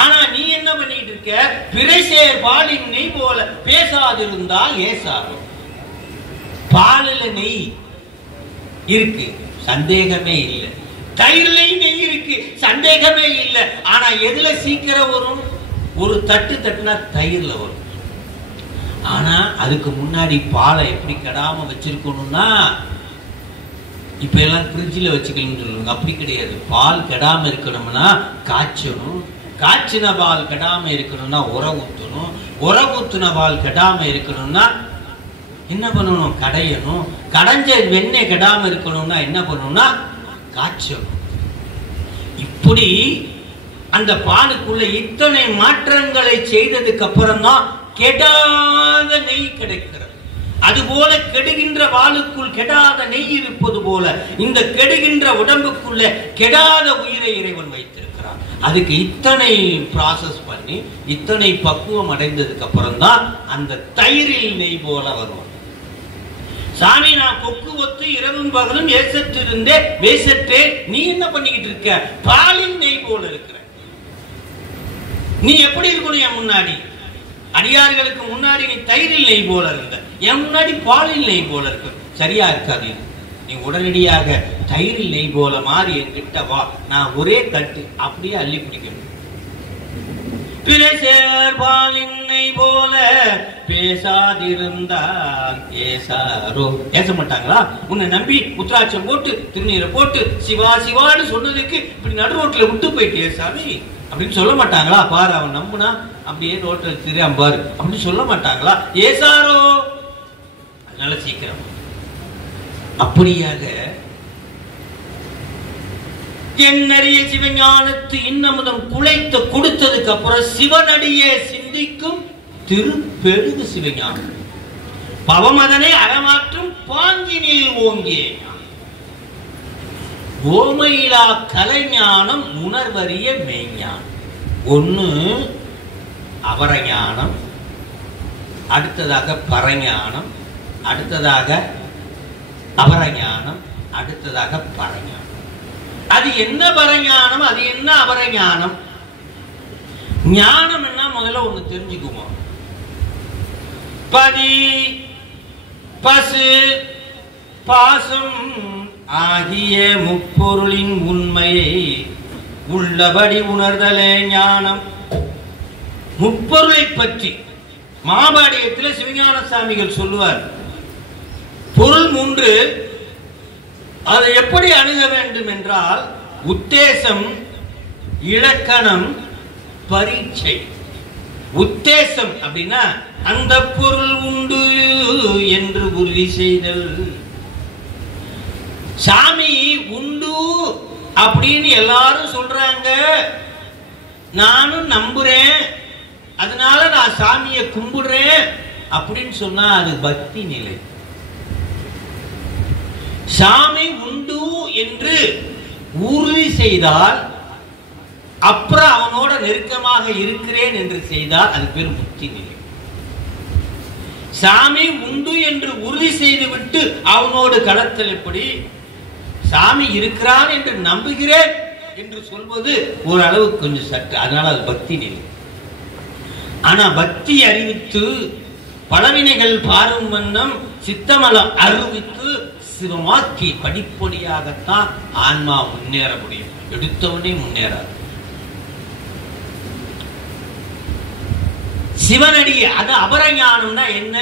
ஆனா நீ என்ன பண்ணிட்டு இருக்க? பிறைசேர் பாலின் நெய் போல பேசாதிருந்தால் ஏசாரோ. பாலில நெய் இருக்கு, சந்தேகமே இல்லை. தயிர்லையும் நெய் இருக்கு, சந்தேகமே இல்லை. ஆனா எதுல சீக்கிரம் வரும்? ஒரு தட்டு தட்டுனா தயிர்ல வரும். ஆனா அதுக்கு முன்னாடி பாலை எப்படி கெடாம வச்சிருக்கணும்னா, இப்ப எல்லாம் ஃப்ரிட்ஜில் வச்சுக்கணும்னு சொல்லுவாங்க. அப்படி கிடையாது. பால் கெடாம இருக்கணும்னா காய்ச்சணும். காய்ச்சின பால் கெடாம இருக்கணும்னா உர ஊற்றணும். உர ஊத்துன பால் கெடாம இருக்கணும்னா என்ன பண்ணணும்? கடையணும். கடைஞ்ச வெண்ணெய் கெடாம இருக்கணும்னா என்ன பண்ணணும்னா காய்ச்சணும். இப்படி அந்த பாலுக்குள்ள இத்தனை மாற்றங்களை செய்ததுக்கு அப்புறம் தான் கெடாத நெய் கிடைக்கிறது. அதுபோல கெடுகின்ற வாளுக்குள் கெடாத நெய் இருப்பது போல இந்த கெடுகின்ற உடம்புக்குள்ள கெடாத உயிரை இறைவன் வைத்திருக்கிறான். அதுக்கு இத்தனை ப்ராசஸ் பண்ணி இத்தனை பக்குவம் அடைந்ததுக்கு அப்புறம் தான் அந்த தயிரில் நெய் போல வரும். சாமி, நான் கொக்கு ஒத்து இரவும் பகலும் ஏசற்று இருந்தே வேசற்றே. நீ என்ன பண்ணிக்கிட்டு இருக்க? பாலின் நெய் போல இருக்கிற. நீ எப்படி இருக்கணும்? என் முன்னாடி அடியார்களுக்கு முன்னாடி நீ தயிரில் நெய் போல இருந்த, என் முன்னாடி பாலில் நெய் போல இருக்கு, சரியா இருக்காது. நீ உடனடியாக தயிரில் நெய் போல மாறி என்கிட்ட வா, நான் ஒரே தட்டு அப்படியே அள்ளி பிடிக்கணும். பாலின் நெய் போல பேசாதிருந்தால் ஏசாரோ, பேச மாட்டாங்களா? உன்னை நம்பி உத்ராட்சம் போட்டு திருநீரை போட்டு சிவா சிவான்னு சொன்னதுக்கு இப்படி நடு ரோட்ல விட்டு போயிட்டே சாமி அப்படின்னு சொல்ல மாட்டாங்களா? பாரு அவன் நம்புனா அப்படியே ரோட்டில் தெரியாம பாரு அப்படின்னு சொல்ல மாட்டாங்களா? ஏசாரோ. அதனால சீக்கிரம் அப்படியாக என்னறிய சிவஞானத்து இன்னமுதம் குலைத்து கொடுத்ததுக்கு அப்புறம் சிவனடியே சிந்திக்கும் திருப்பெருகு சிவஞானம் பவமதனை அறமாற்றும் பாங்கினில் ஓங்கிய ஓமையிலா கலைஞானம் உணர்வறிய மெய்ஞானம். ஒண்ணு அவரஞானம், அடுத்ததாக பரஞானம், அடுத்ததாக அவரஞானம், அடுத்ததாக பரஞானம். அது என்ன பரஞானம், அது என்ன அவரஞானம்? ஞானம் என்ன முதல்ல ஒண்ணு தெரிஞ்சுக்குவோம். பதி பசு பாசம் ஆகிய முப்பொருளின் உண்மையை உள்ளபடி உணர்தலே ஞானம். முப்பொருளை பற்றி மாபாடியத்தில் சிவஞான சாமிகள் சொல்லுவார். பொருள் மூன்று, அதை எப்படி அணுக வேண்டும் என்றால் உத்தேசம், இலக்கணம், பரீட்சை. உத்தேசம் அப்படின்னா அந்த பொருள் உண்டு என்று உறுதி செய்தல். சாமி உண்டு அப்படின்னு எல்லாரும் சொல்றாங்க, நானும் நம்புறேன், அதனால நான் சாமியை கும்பிடுறேன் அப்படின்னு சொன்னா அது பக்தி நிலை. சாமி உண்டு என்று உறுதி செய்தால், அப்புறம் அவனோட நெருக்கமாக இருக்கிறேன் என்று செய்தால் அது பேர் முக்தி நிலை. சாமி உண்டு என்று உறுதி செய்து விட்டு அவனோடு கடத்தல் எப்படி? சாமி இருக்கிறான் என்று நம்புகிறேன் என்று சொல்வது ஓரளவு கொஞ்சம் சற்று, அதனால அது பக்தி நிலை. ஆனா பக்தி அறிவித்து பழவினைகள் பாரும் வண்ணம் சித்தமலம் அறிவித்து சிவமாக்கி படிப்படியாகத்தான் ஆன்மா முன்னேற முடியும். எடுத்தவனே முன்னேறாது. சிவனடி அது அபரஞானம்னா என்ன,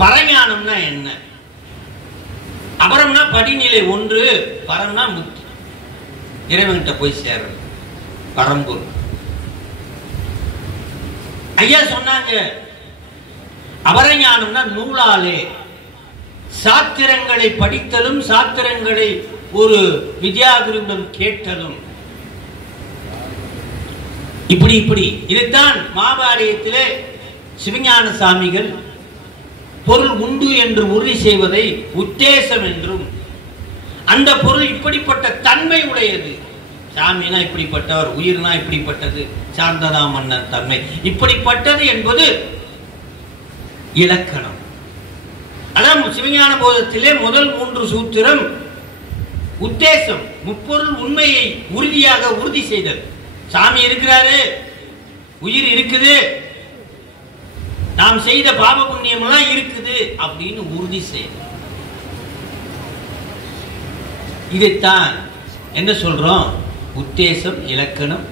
பரஞானம்னா என்ன? அபரம்னா படிநிலை ஒன்று, பரம்னா முக்தி, இறைவன்கிட்ட போய் சேரணும், பரம்பொருள். ஐயா சொன்னாங்க அபரஞானம்னா நூலாலே சாத்திரங்களை படித்தலும் சாத்திரங்களை ஒரு வித்யாகுருவிடம் கேட்டலும். இப்படி இப்படி இதைத்தான் மாபாடியத்திலே சிவஞான சாமிகள் பொருள் உண்டு என்று உறுதி செய்வதை உத்தேசம் என்றும், அந்த பொருள் இப்படிப்பட்ட தன்மை உடையது, சாமினா இப்படிப்பட்டவர், உயிர்னா இப்படிப்பட்டது, சார்ந்ததா மன்னர் தன்மை இப்படிப்பட்டது என்பது இலக்கணம். அதான் சிவஞான போதத்திலே முதல் மூன்று சூத்திரம் உத்தேசம், முப்பொருள் உண்மையை உறுதியாக உறுதி செய்தல். சாமி இருக்கிறாரு, உயிர் இருக்குது, நாம் செய்த பாப புண்ணியம் எல்லாம் இருக்குது அப்படின்னு உறுதி செய்தல். இதைத்தான் என்ன சொல்றோம்? உத்தேசம், இலக்கணம்.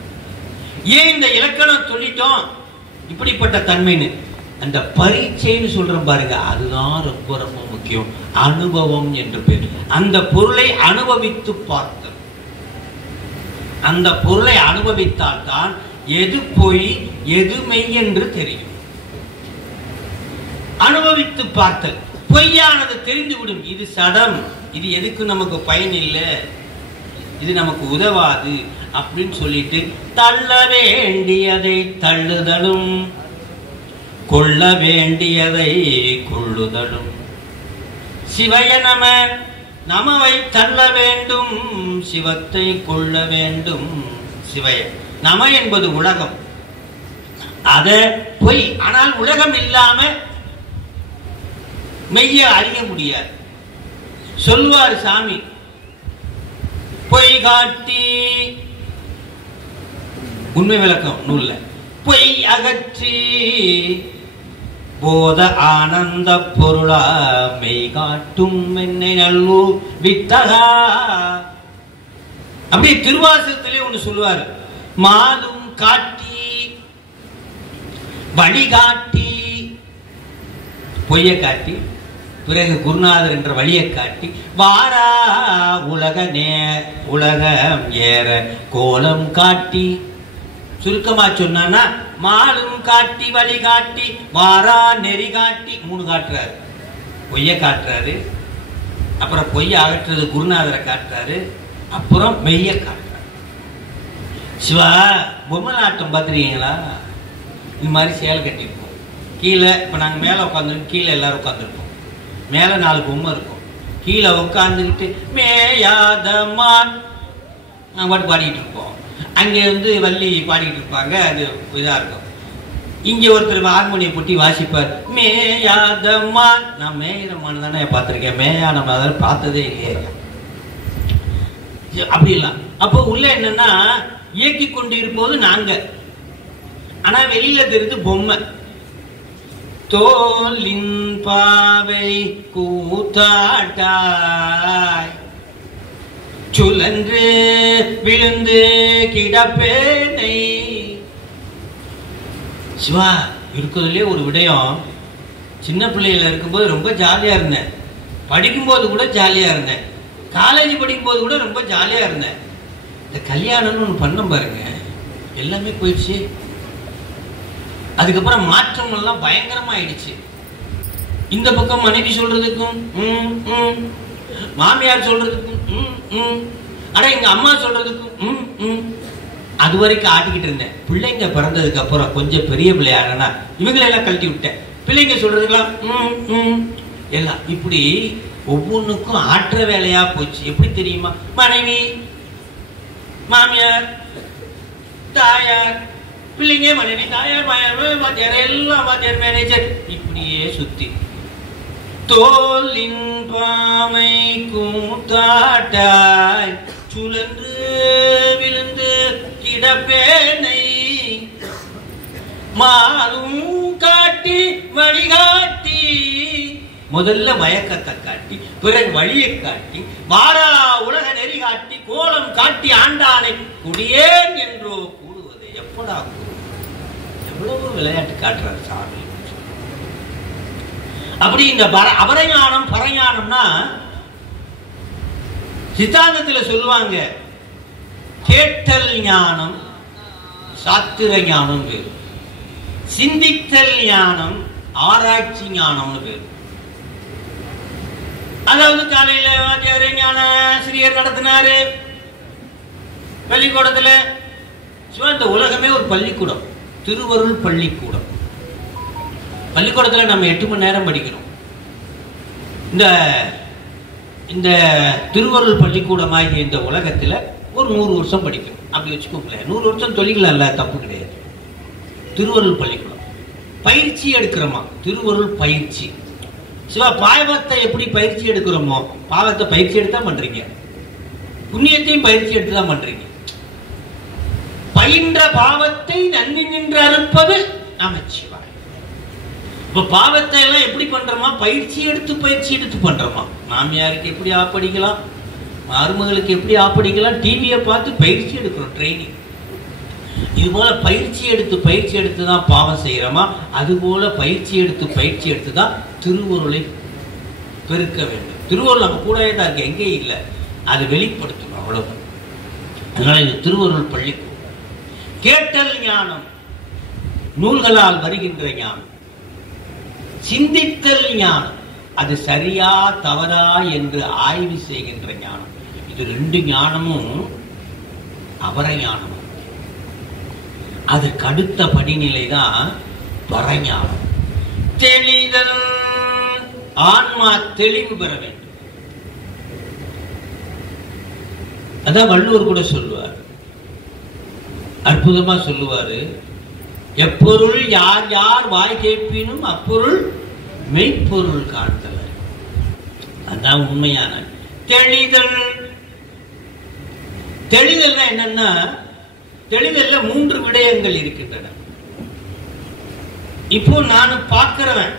ஏன் இந்த இலக்கணம் சொல்லிட்டோம் இப்படிப்பட்ட தன்மைன்னு? அந்த பரீட்சைன்னு சொல்றோம் பாருங்க, அதுதான் ரொம்ப ரொம்ப முக்கியம். அனுபவம் என்று பேர். அந்த பொருளை அனுபவித்து பார்த்தல். அந்த பொருளை அனுபவித்தால் தான் எது பொய் எது மெய் என்று தெரியும். அனுபவித்து பார்த்தல். பொய்யானது தெரிந்துவிடும். இது சடம், இது எதுக்கு நமக்கு பயன் இல்லை, இது நமக்கு உதவாது அப்படின்னு சொல்லிட்டு தள்ள வேண்டியதை தள்ளுதலும் கொள்ள வேண்டியதை கொள்ளுதலும். சிவய நம, நமவை தள்ள வேண்டும், சிவத்தை கொள்ள வேண்டும். சிவய நம என்பது உலகம், அத பொய். ஆனால் உலகம் இல்லாம மெய்ய அறிய முடியாது. சொல்வார் சாமி, பொய் காட்டி, உண்மை விளக்கம் நூல்ல பொய் அகற்றி போத ஆனந்த பொருளா மெய் காட்டும் என்னை நல்லூர் வித்தகா. அப்படியே திருவாசகத்திலே ஒண்ணு சொல்லுவார், மாதும் காட்டி வழிகாட்டி, பொய்யை காட்டி பிறகு குருநாதர் என்ற வழியை காட்டி வாரா உலகம் ஏற கோலம் காட்டி. சுருக்கமா சொன்னா மாலும் காட்டி வழிகாட்டி வாரா நெறி காட்டி 3 காட்டுறாரு. பொய்யை காட்டுறாரு, அப்புறம் பொய்யை அகற்றுறது குருநாதரை காட்டுறாரு, அப்புறம் மெய்ய காட்டுறாரு. சிவா பொம்மலாட்டம் பார்த்துருக்கீங்களா? இது மாதிரி சேல் கட்டிருப்போம் கீழே. இப்போ நாங்கள் மேலே உட்காந்துருக்கோம், கீழே எல்லாரும் உட்காந்துருப்போம். மேலே 4 பொம்மை இருக்கும், கீழே உட்காந்துக்கிட்டு மேயாதமான் நாங்கள் பாட்டு பாடிக்கிட்டு இருப்போம். அங்கே வந்து வள்ளி பாடிக்கிட்டு இருப்பாங்க, அது இதாக இருக்கும். இங்கே ஒருத்தர் ஹார்மோனியம் போட்டி வாசிப்பார், மேயாதமான். நான் மேயிடமான் தானே பார்த்துருக்கேன், மேயான மாதிரி பார்த்ததே இல்லையே. அப்படிலாம் அப்போ உள்ள என்னன்னா இயக்கி கொண்டு இருப்போது நாங்க, ஆனா வெளியில தெரிந்து பொம்மை. தோலின் பாவை கூத்தாட்டாய் சுழன்று விழுந்து கிடப்பேனை. சிவா இருக்கிறதுலே ஒரு விடயம், சின்ன பிள்ளையில இருக்கும்போது ரொம்ப ஜாலியா இருந்தேன், படிக்கும்போது கூட ஜாலியா இருந்தேன், காலேஜ் படிக்கும்போது கூட ரொம்ப ஜாலியா இருந்தேன். இந்த கல்யாணம்னு ஒன்று பண்ண பாருங்க, எல்லாமே போயிடுச்சு. அதுக்கப்புறம் மாற்றம் எல்லாம் பயங்கரமா ஆயிடுச்சு. இந்த பக்கம் மனைவி சொல்றதுக்கும் மாமியார் சொல்றதுக்கும் அட எங்க அம்மா சொல்றதுக்கும் அது வரைக்கும் ஆட்டிக்கிட்டு இருந்தேன். பிள்ளைங்க பிறந்ததுக்கு அப்புறம் கொஞ்சம் பெரிய பிள்ளையானா இவங்களெல்லாம் கழட்டி விட்டேன். பிள்ளைங்க சொல்றதுக்கெல்லாம் எல்லாம் இப்படி ஒவ்வொன்றுக்கும் ஆற்ற வேலையா போச்சு. எப்படி தெரியுமா? மனைவி, மாமியார், தாயார், பிள்ளைங்க, மனைவி, தாயார், வாத்தியார், எல்லாம் வாத்தியார், மேனேஜர், இப்படியே சுத்தி. தோலின் பாமை கூத்தாட்டாய் சுழன்று விழுந்து கிடப்பேனை மாலும் காட்டி வழிகாட்டி. முதல்ல மயக்கத்தை காட்டி, பிறகு வழியை காட்டி, வாரா உலக நெறி காட்டி, கோலம் காட்டி ஆண்டானை குடியேன் என்றோ கூடுவது எப்படா? எவ்வளவு விளையாட்டு காட்டுறாரு சாமி. அப்படி இந்த அபரஞானம் பரஞானம்னா சித்தாந்தத்துல சொல்லுவாங்க, கேட்டல் ஞானம் சாத்திர ஞானம் பேரு, சிந்தித்தல் ஞானம் ஆராய்ச்சி ஞானம்னு பேரு. அதாவது காலையில வாத்தியாரு ஞான ஆசிரியர் நடத்தினாரு பள்ளிக்கூடத்துல. இந்த உலகமே ஒரு பள்ளிக்கூடம், திருவருள் பள்ளிக்கூடம். பள்ளிக்கூடத்துல நம்ம 8 மணி நேரம் படிக்கிறோம். இந்த திருவருள் பள்ளிக்கூடம் ஆகிய இந்த உலகத்துல ஒரு 100 வருஷம் படிக்கிறோம். அப்படி வச்சுக்கோங்களேன், 100 வருஷம் தொழில்கள தப்பு கிடையாது. திருவருள் பள்ளிக்கூடம் பயிற்சி எடுக்கிறோமா? திருவருள் பயிற்சி. சிவா பாவத்தை எப்படி பயிற்சி எடுக்கிறோமோ, பாவத்தை பயிற்சி எடுத்தா பண்றீங்க, புண்ணியத்தையும் பயிற்சி எடுத்துதான் பண்றீங்க. பயின்ற பாவத்தை நன்மை நின்று அறுப்பது நமச்சிவாய். இப்ப பாவத்தை எல்லாம் எப்படி பண்றோமா? பயிற்சி எடுத்து பண்றோமா? மாமியாருக்கு எப்படி ஆப்படிக்கலாம், மருமகளுக்கு எப்படி ஆப்படிக்கலாம், டிவியை பார்த்து பயிற்சி எடுக்கிறோம், ட்ரைனிங். இது போல பயிற்சி எடுத்து தான் பாவம் செய்யறோமா? அது போல பயிற்சி எடுத்து தான் திருவருளை பெருக்க வேண்டும். திருவருள் நம்ம கூடவே தான் இருக்கு, எங்கேயும் இல்லை, அது வெளிப்படுத்தணும், அவ்வளவுதான். அதனால இந்த திருவருள் பள்ளிக்கூடம். கேட்டல் ஞானம், நூல்களால் வருகின்ற ஞானம். சிந்தித்தல் ஞானம், அது சரியா தவறா என்று ஆய்வு செய்கின்ற ஞானம். இது 2 ஞானமும் அபரஞானம். அதற்கு அடுத்த படிநிலை தான் பரஞானம். தெளிதல், ஆன்மா தெளிவு பெற வேண்டும். அதான் வள்ளுவர் கூட சொல்லுவார், அற்புதமா சொல்லுவாரு, எப்பொருள் யார் யார் வாய் கேட்பினும் அப்பொருள் மெய்ப்பொருள் காண்தல். அதான் உண்மையான தெளிதல். தெளிதல்னா என்னன்னா, தெளிதல்ல 3 விடயங்கள் இருக்கின்றன. இப்போ நான் பார்க்கிறவன்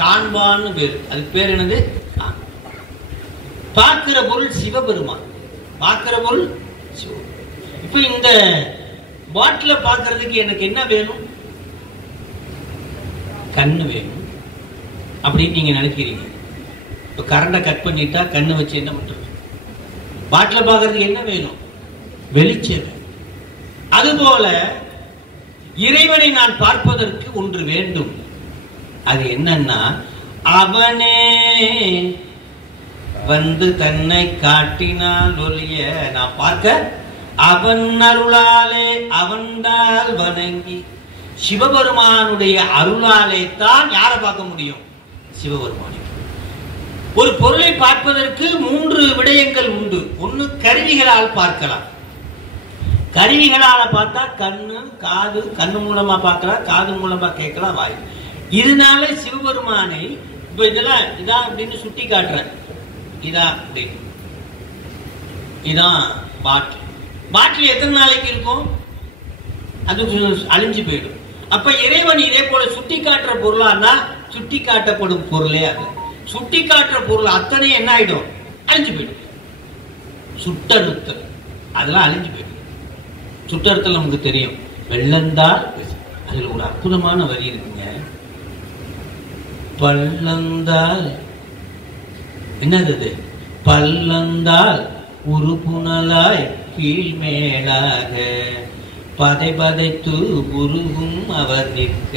காண்பான்னு பேரு, அதுக்கு பேர் என்னது? பார்க்கிற பொருள் சிவபெருமான், பார்க்கிற பொருள் சிவ. இப்ப இந்த பாட்டில பார்க்கறதுக்கு எனக்கு என்ன வேணும்? கண்ணு வேணும் அப்படின்னு நீங்க நினைக்கிறீங்க. இப்ப கரண்டை கட் பண்ணிட்டா கண்ணு வச்சு என்ன பண்றது? பாட்டில பார்க்கறதுக்கு என்ன வேணும்? வெளிச்சம். அதுபோல இறைவனை நான் பார்ப்பதற்கு ஒன்று வேண்டும். அது என்னன்னா, அவனே வந்து தன்னை காட்டினால் ஒழிய நான் பார்க்க அவன் அருளாலே அவன்தால் வணங்கி. சிவபெருமானுடைய அருளாலே தான் யாரை பார்க்க முடியும்? சிவபெருமானை. ஒரு பொருளை பார்ப்பதற்கு 3 விடயங்கள் உண்டு. ஒன்னு கருவிகளால் பார்க்கலாம். கருவிகளால பார்த்தா கண்ணு, காது, கண்ணு மூலமா பார்க்கலாம், காது மூலமா கேட்கலாம், வாய். இதனால சிவபெருமானை இப்ப இதெல்லாம் இதான் அப்படின்னு சுட்டி காட்டுறேன். இதான் அப்படின்னு, இதான் பாட்டில். பாட்டில் எத்தனை நாளைக்கு இருக்கும்? அது அழிஞ்சு போயிடும். அப்ப இறைவன் இதே போல சுட்டி காட்டுற பொருளானா சுட்டி காட்டப்படும் பொருளே அது. சுட்டி காட்டுற பொருள் அத்தனை என்ன ஆயிடும்? அழிஞ்சு போயிடும். சுட்டறுத்தல் அதெல்லாம் அழிஞ்சு போயிடும். சுட்டறுத்தல் நமக்கு தெரியும். வெள்ளந்தால் அதுல ஒரு அற்புதமான வரி இருக்குங்க. பள்ளந்தால் என்னது? பள்ளந்தால் உருபுணலாய் கீழ்மேலாக பதை பதைத்து உருகும் அவர் நிற்க.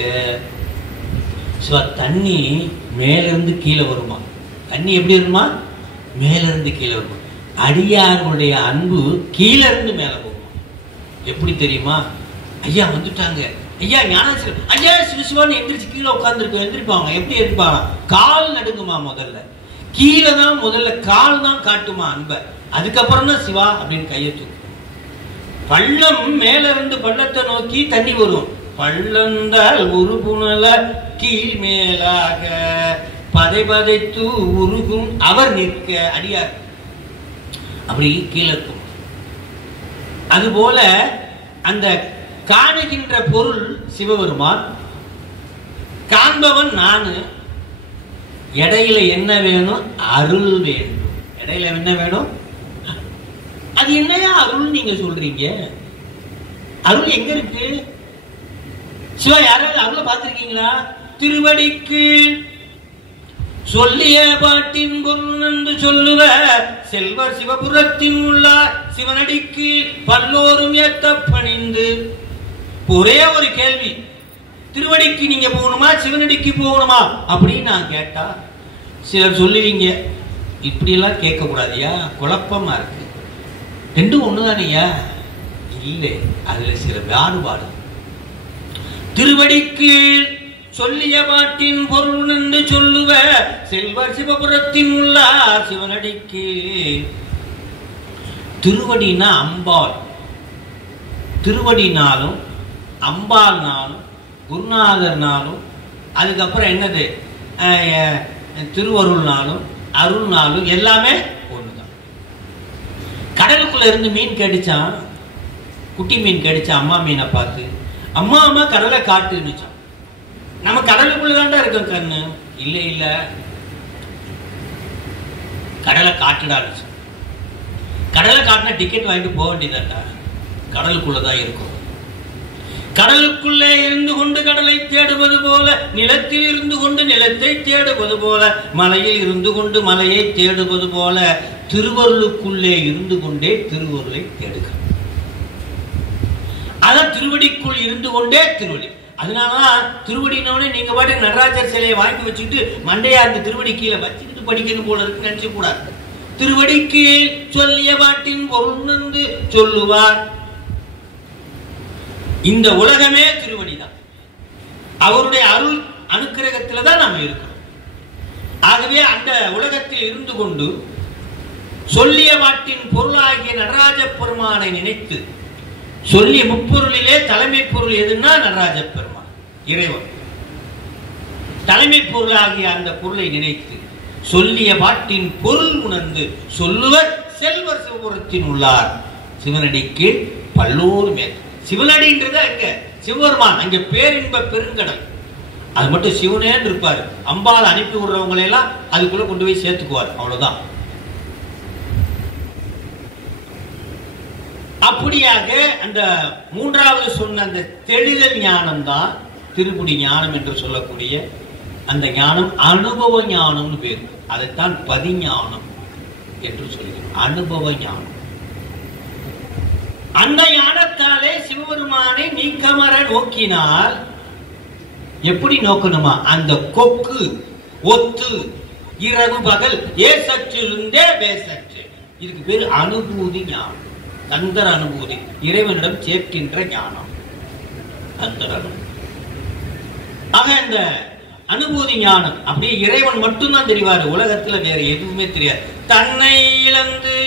தண்ணி மேல இருந்து கீழே வருமா? தண்ணி எப்படி வருமா? மேல இருந்து கீழே வருமா? அடியார்களுடைய அன்பு கீழே இருந்து மேல போகும். எப்படி தெரியுமா? ஐயா வந்துட்டாங்க, ஐயா ஞானேஸ்வரன், ஐயா சிவசிவான்னு எந்திரிச்சு கீழே உட்கார்ந்து எந்திரிப்பாங்க. எப்படி எந்திரிப்பாங்க? கால் நடுங்குமா முதல்ல. கீழே தான் முதல்ல கால் தான் காட்டுமா அன்பை. அதுக்கப்புறம் தான் சிவா அப்படின்னு கையை தூக்கும். பள்ளம் மேல இருந்து பள்ளத்தை நோக்கி தண்ணி வரும். பள்ளந்தால் உருபுணல கீழ் மேலாக பதை பதைத்து உருகும் அவர் நிற்க. அடியார் அப்படி கீழே இருக்கும். அதுபோல அந்த காணுகின்ற பொருள் சிவபெருமான், காண்பவன் நானு. இடையில என்ன வேணும்? அருள் வேண்டும். இடையில என்ன வேணும்? அது என்னையா அருள் நீங்க சொல்றீங்க? அருள் எங்க இருக்கு? சிவா யாராவது அருளை பார்த்திருக்கீங்களா? திருவடிக்கு சொல்லிய பாட்டின் பொருள் என்று சொல்லுவ செல்வர் சிவபுரத்தின் உள்ளார் சிவனடிக்கு பல்லோரும் ஏத்த பணிந்து. ஒரே ஒரு கேள்வி, திருவடிக்கு நீங்க போகணுமா சிவனடிக்கு போகணுமா அப்படின்னு நான் கேட்டா சிலர் சொல்லுவீங்க, இப்படி எல்லாம் கேட்க கூடாதியா, குழப்பமா இருக்கு, ரெண்டும் ஒண்ணுதானையா? இல்லை, அதுல சில வேறுபாடு. திருவடிக்கு சொல்லிய பாட்டின் பொருள் என்று சொல்லுவ செல்வர் சிவபுரத்தின் உள்ளார் சிவனடிக்கு. திருவடினா அம்பாள். திருவடினாலும் அம்பாள்னாலும் குருநாதர்னாலும் அதுக்கப்புறம் என்னது திருவருள்னாலும் அருள்னாலும் எல்லாமே ஒண்ணுதான். கடலுக்குள்ள இருந்து மீன் கடிச்சான், குட்டி மீன் கடிச்சான் அம்மா மீனை பார்த்து. அம்மா அம்மா கடலை காட்டுன்னுச்சான். நம்ம கடலுக்குள்ளதான்டா இருக்கோம் கண்ணு. இல்ல இல்ல கடலை காட்டுடான்னு. கடலை காட்டினா டிக்கெட் வாங்கிட்டு போக வேண்டியதாண்டா. கடலுக்குள்ளதான் இருக்கும். கடலுக்குள்ளே இருந்து கொண்டு கடலை தேடுவது போல, நிலத்தில் இருந்து கொண்டு நிலத்தை தேடுவது போல, மலையில் இருந்து கொண்டு மலையை தேடுவது போல, திருவருளுக்குள்ளே இருந்து கொண்டே திருவருளை தேடுக. அதான் திருவடிக்குள் இருந்து கொண்டே திருவடி. அதனாலதான் திருவடினோட நீங்க பாட்டு நடராஜர் சிலையை வாங்கி வச்சுட்டு மண்டையா அந்த திருவடி கீழே வச்சுக்கிட்டு படிக்கணும் போல இருக்கு நினைச்சு கூடாது. திருவடிக்கு சொல்லிய பாட்டின் பொருள் சொல்லுவார். இந்த உலகமே திருவடிதான். அவருடைய அருள் அனுக்கிரகத்துல தான் நாம இருக்கிறோம். ஆகவே அந்த உலகத்தில் இருந்து கொண்டு சொல்லிய பாட்டின் பொருளாகிய நடராஜ பெருமானை நினைத்து, சொல்லிய முப்பொருளிலே தலைமை பொருள் எதுன்னா நடராஜ பெருமான் இறைவன். தலைமை பொருளாகிய அந்த பொருளை நினைத்து சொல்லிய பாட்டின் பொருள் உணர்ந்து சொல்லுவர் செல்வர் சிவபுரத்தின் உள்ளார் சிவனடிக்கு பல்லோர் மேல். சிவனடின்றது அங்க சிவபெருமான், அங்க பேரின்ப பெருங்கடல். அது மட்டும் சிவனேன்னு இருப்பாரு. அம்பாள் அனுப்பி விடுறவங்களை எல்லாம் அதுக்குள்ள கொண்டு போய் சேர்த்துக்குவார். அவ்வளவுதான். அப்படியாக அந்த மூன்றாவது சொன்ன அந்த தெளிதல் ஞானம் தான் திருப்புடி ஞானம் என்று சொல்லக்கூடிய அந்த ஞானம். அனுபவ ஞானம்னு பேர். அதைத்தான் பதிஞானம் என்று சொல்கிறோம். அனுபவ ஞானம். அந்த ஞானத்தாலே சிவபெருமானை நீக்கமர நோக்கினால் எப்படி நோக்கணுமா? அந்த கொக்கு ஒத்து இரவு பகல் ஏசற்றிருந்தே பேசற்று. இதுக்கு பேரு அனுபூதி ஞானம். அந்தர அனுபூதி, இறைவனிடம் சேர்க்கின்ற ஞானம். அந்தர அனுபூதி. ஆக இந்த அனுபூதி ஞானம் அப்படியே இறைவன் மட்டும்தான் தெரிவாரு. உலகத்துல வேற எதுவுமே தெரியாது. தன்னை இழந்து,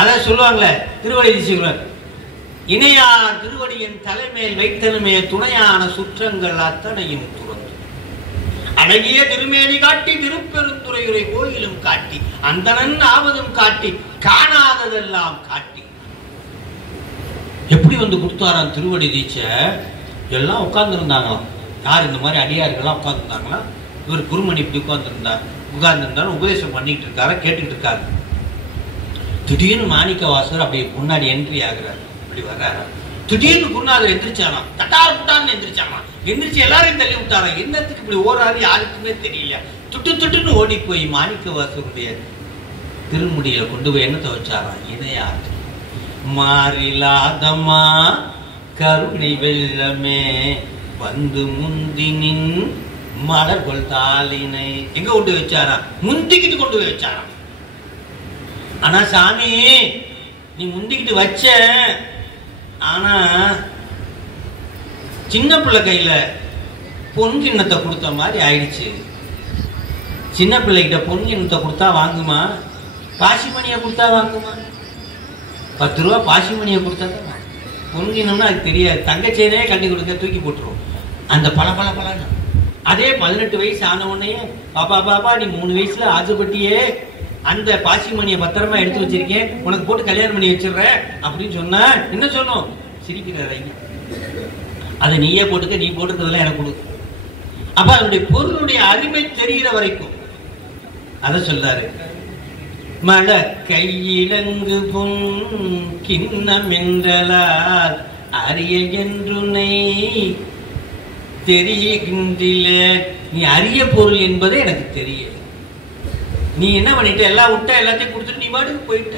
அதான் சொல்லுவாங்களே திருவடி சொல்லுவார், இணையார் திருவடியின் தலைமையில் வைத்தனுமே துணையான சுற்றங்கள் அத்தனையும் துறந்து அழகிய திருமேனி காட்டி திருப்பெருந்துறையுரை கோயிலும் காட்டி அந்தனன் ஆவதும் காட்டி காணாததெல்லாம் காட்டி. எப்படி வந்து கொடுத்தாராம் திருவடி தீட்சை? எல்லாம் உட்கார்ந்து இருந்தாங்களாம். யார் இந்த மாதிரி அடியார்கள்லாம் உட்கார்ந்து இருந்தாங்களா? இவர் குருமணி இப்படி உட்கார்ந்துருந்தாரு, உபதேசம் பண்ணிட்டு இருக்காரு, கேட்டுக்கிட்டு இருக்காரு. திடீர்னு மாணிக்க வாசகர் அப்படி முன்னாடி என்ட்ரி ஆகுறாரு. அப்படி வர்றாரு. திடீர்னு குருநாதர் எந்திரிச்சானா, தட்டார் புட்டான்னு எந்திரிச்சானா. எந்திரிச்சு எல்லாரையும் தள்ளி விட்டாரா. என்னத்துக்கு இப்படி ஓராது யாருக்குமே தெரியல. துட்டுன்னு ஓடி போய் மாணிக்க வாசகருடைய திருமுடியில கொண்டு போய் என்னத்தை வச்சாரா? இணையாது மாறிலாதமா கருணை வெள்ளமே வந்து முந்தினின் மலர்கொள் தாளினை எங்க கொண்டு வச்சாரா? முந்திக்கிட்டு கொண்டு போய் வச்சாரா. ஆனா சாமி நீ முந்திக்கிட்டு வச்ச, ஆனா சின்ன பிள்ளை கையில பொன் கிண்ணத்தை கொடுத்த மாதிரி ஆயிடுச்சு. சின்ன பிள்ளைகிட்ட பொன் கிண்ணத்தை கொடுத்தா வாங்குமா? பாசிமணியை கொடுத்தா வாங்குமா? 10 ரூபா பாசிமணியை கொடுத்தா தான் பொன் கிண்ணம்னா அது தெரியாது. தங்கச்சேனே கட்டி கொடுக்க தூக்கி போட்டுருவோம். அந்த பல பல பலன்னு. அதே 18 வயசு ஆன உடனே பாப்பா நீ 3 வயசுல ஆசைப்பட்டியே, அந்த பாசிமணியை பத்திரமா எடுத்து வச்சிருக்கேன், உனக்கு போட்டு கல்யாணம் பண்ணி வச்சிடுற அப்படின்னு சொன்னா என்ன சொல்லும்? சிரிக்கிறாரு. அதை நீயே போட்டுக்க, நீ போட்டுக்கிறதெல்லாம் எனக்கு கொடு. அப்ப அதனுடைய பொருளுடைய அருமை தெரிகிற வரைக்கும் அத சொல்றாரு. மழ கையிலங்கு பொன் கிண்ணம் என்றலால் அரிய என்றுனை தெரிகின்றில. நீ அரிய பொருள் என்பது எனக்கு தெரியல. நீ என்ன பண்ணிட்ட? எல்லாம் விட்ட, எல்லாத்தையும் கொடுத்துட்டு நீ பாட்டுக்கு போயிட்ட.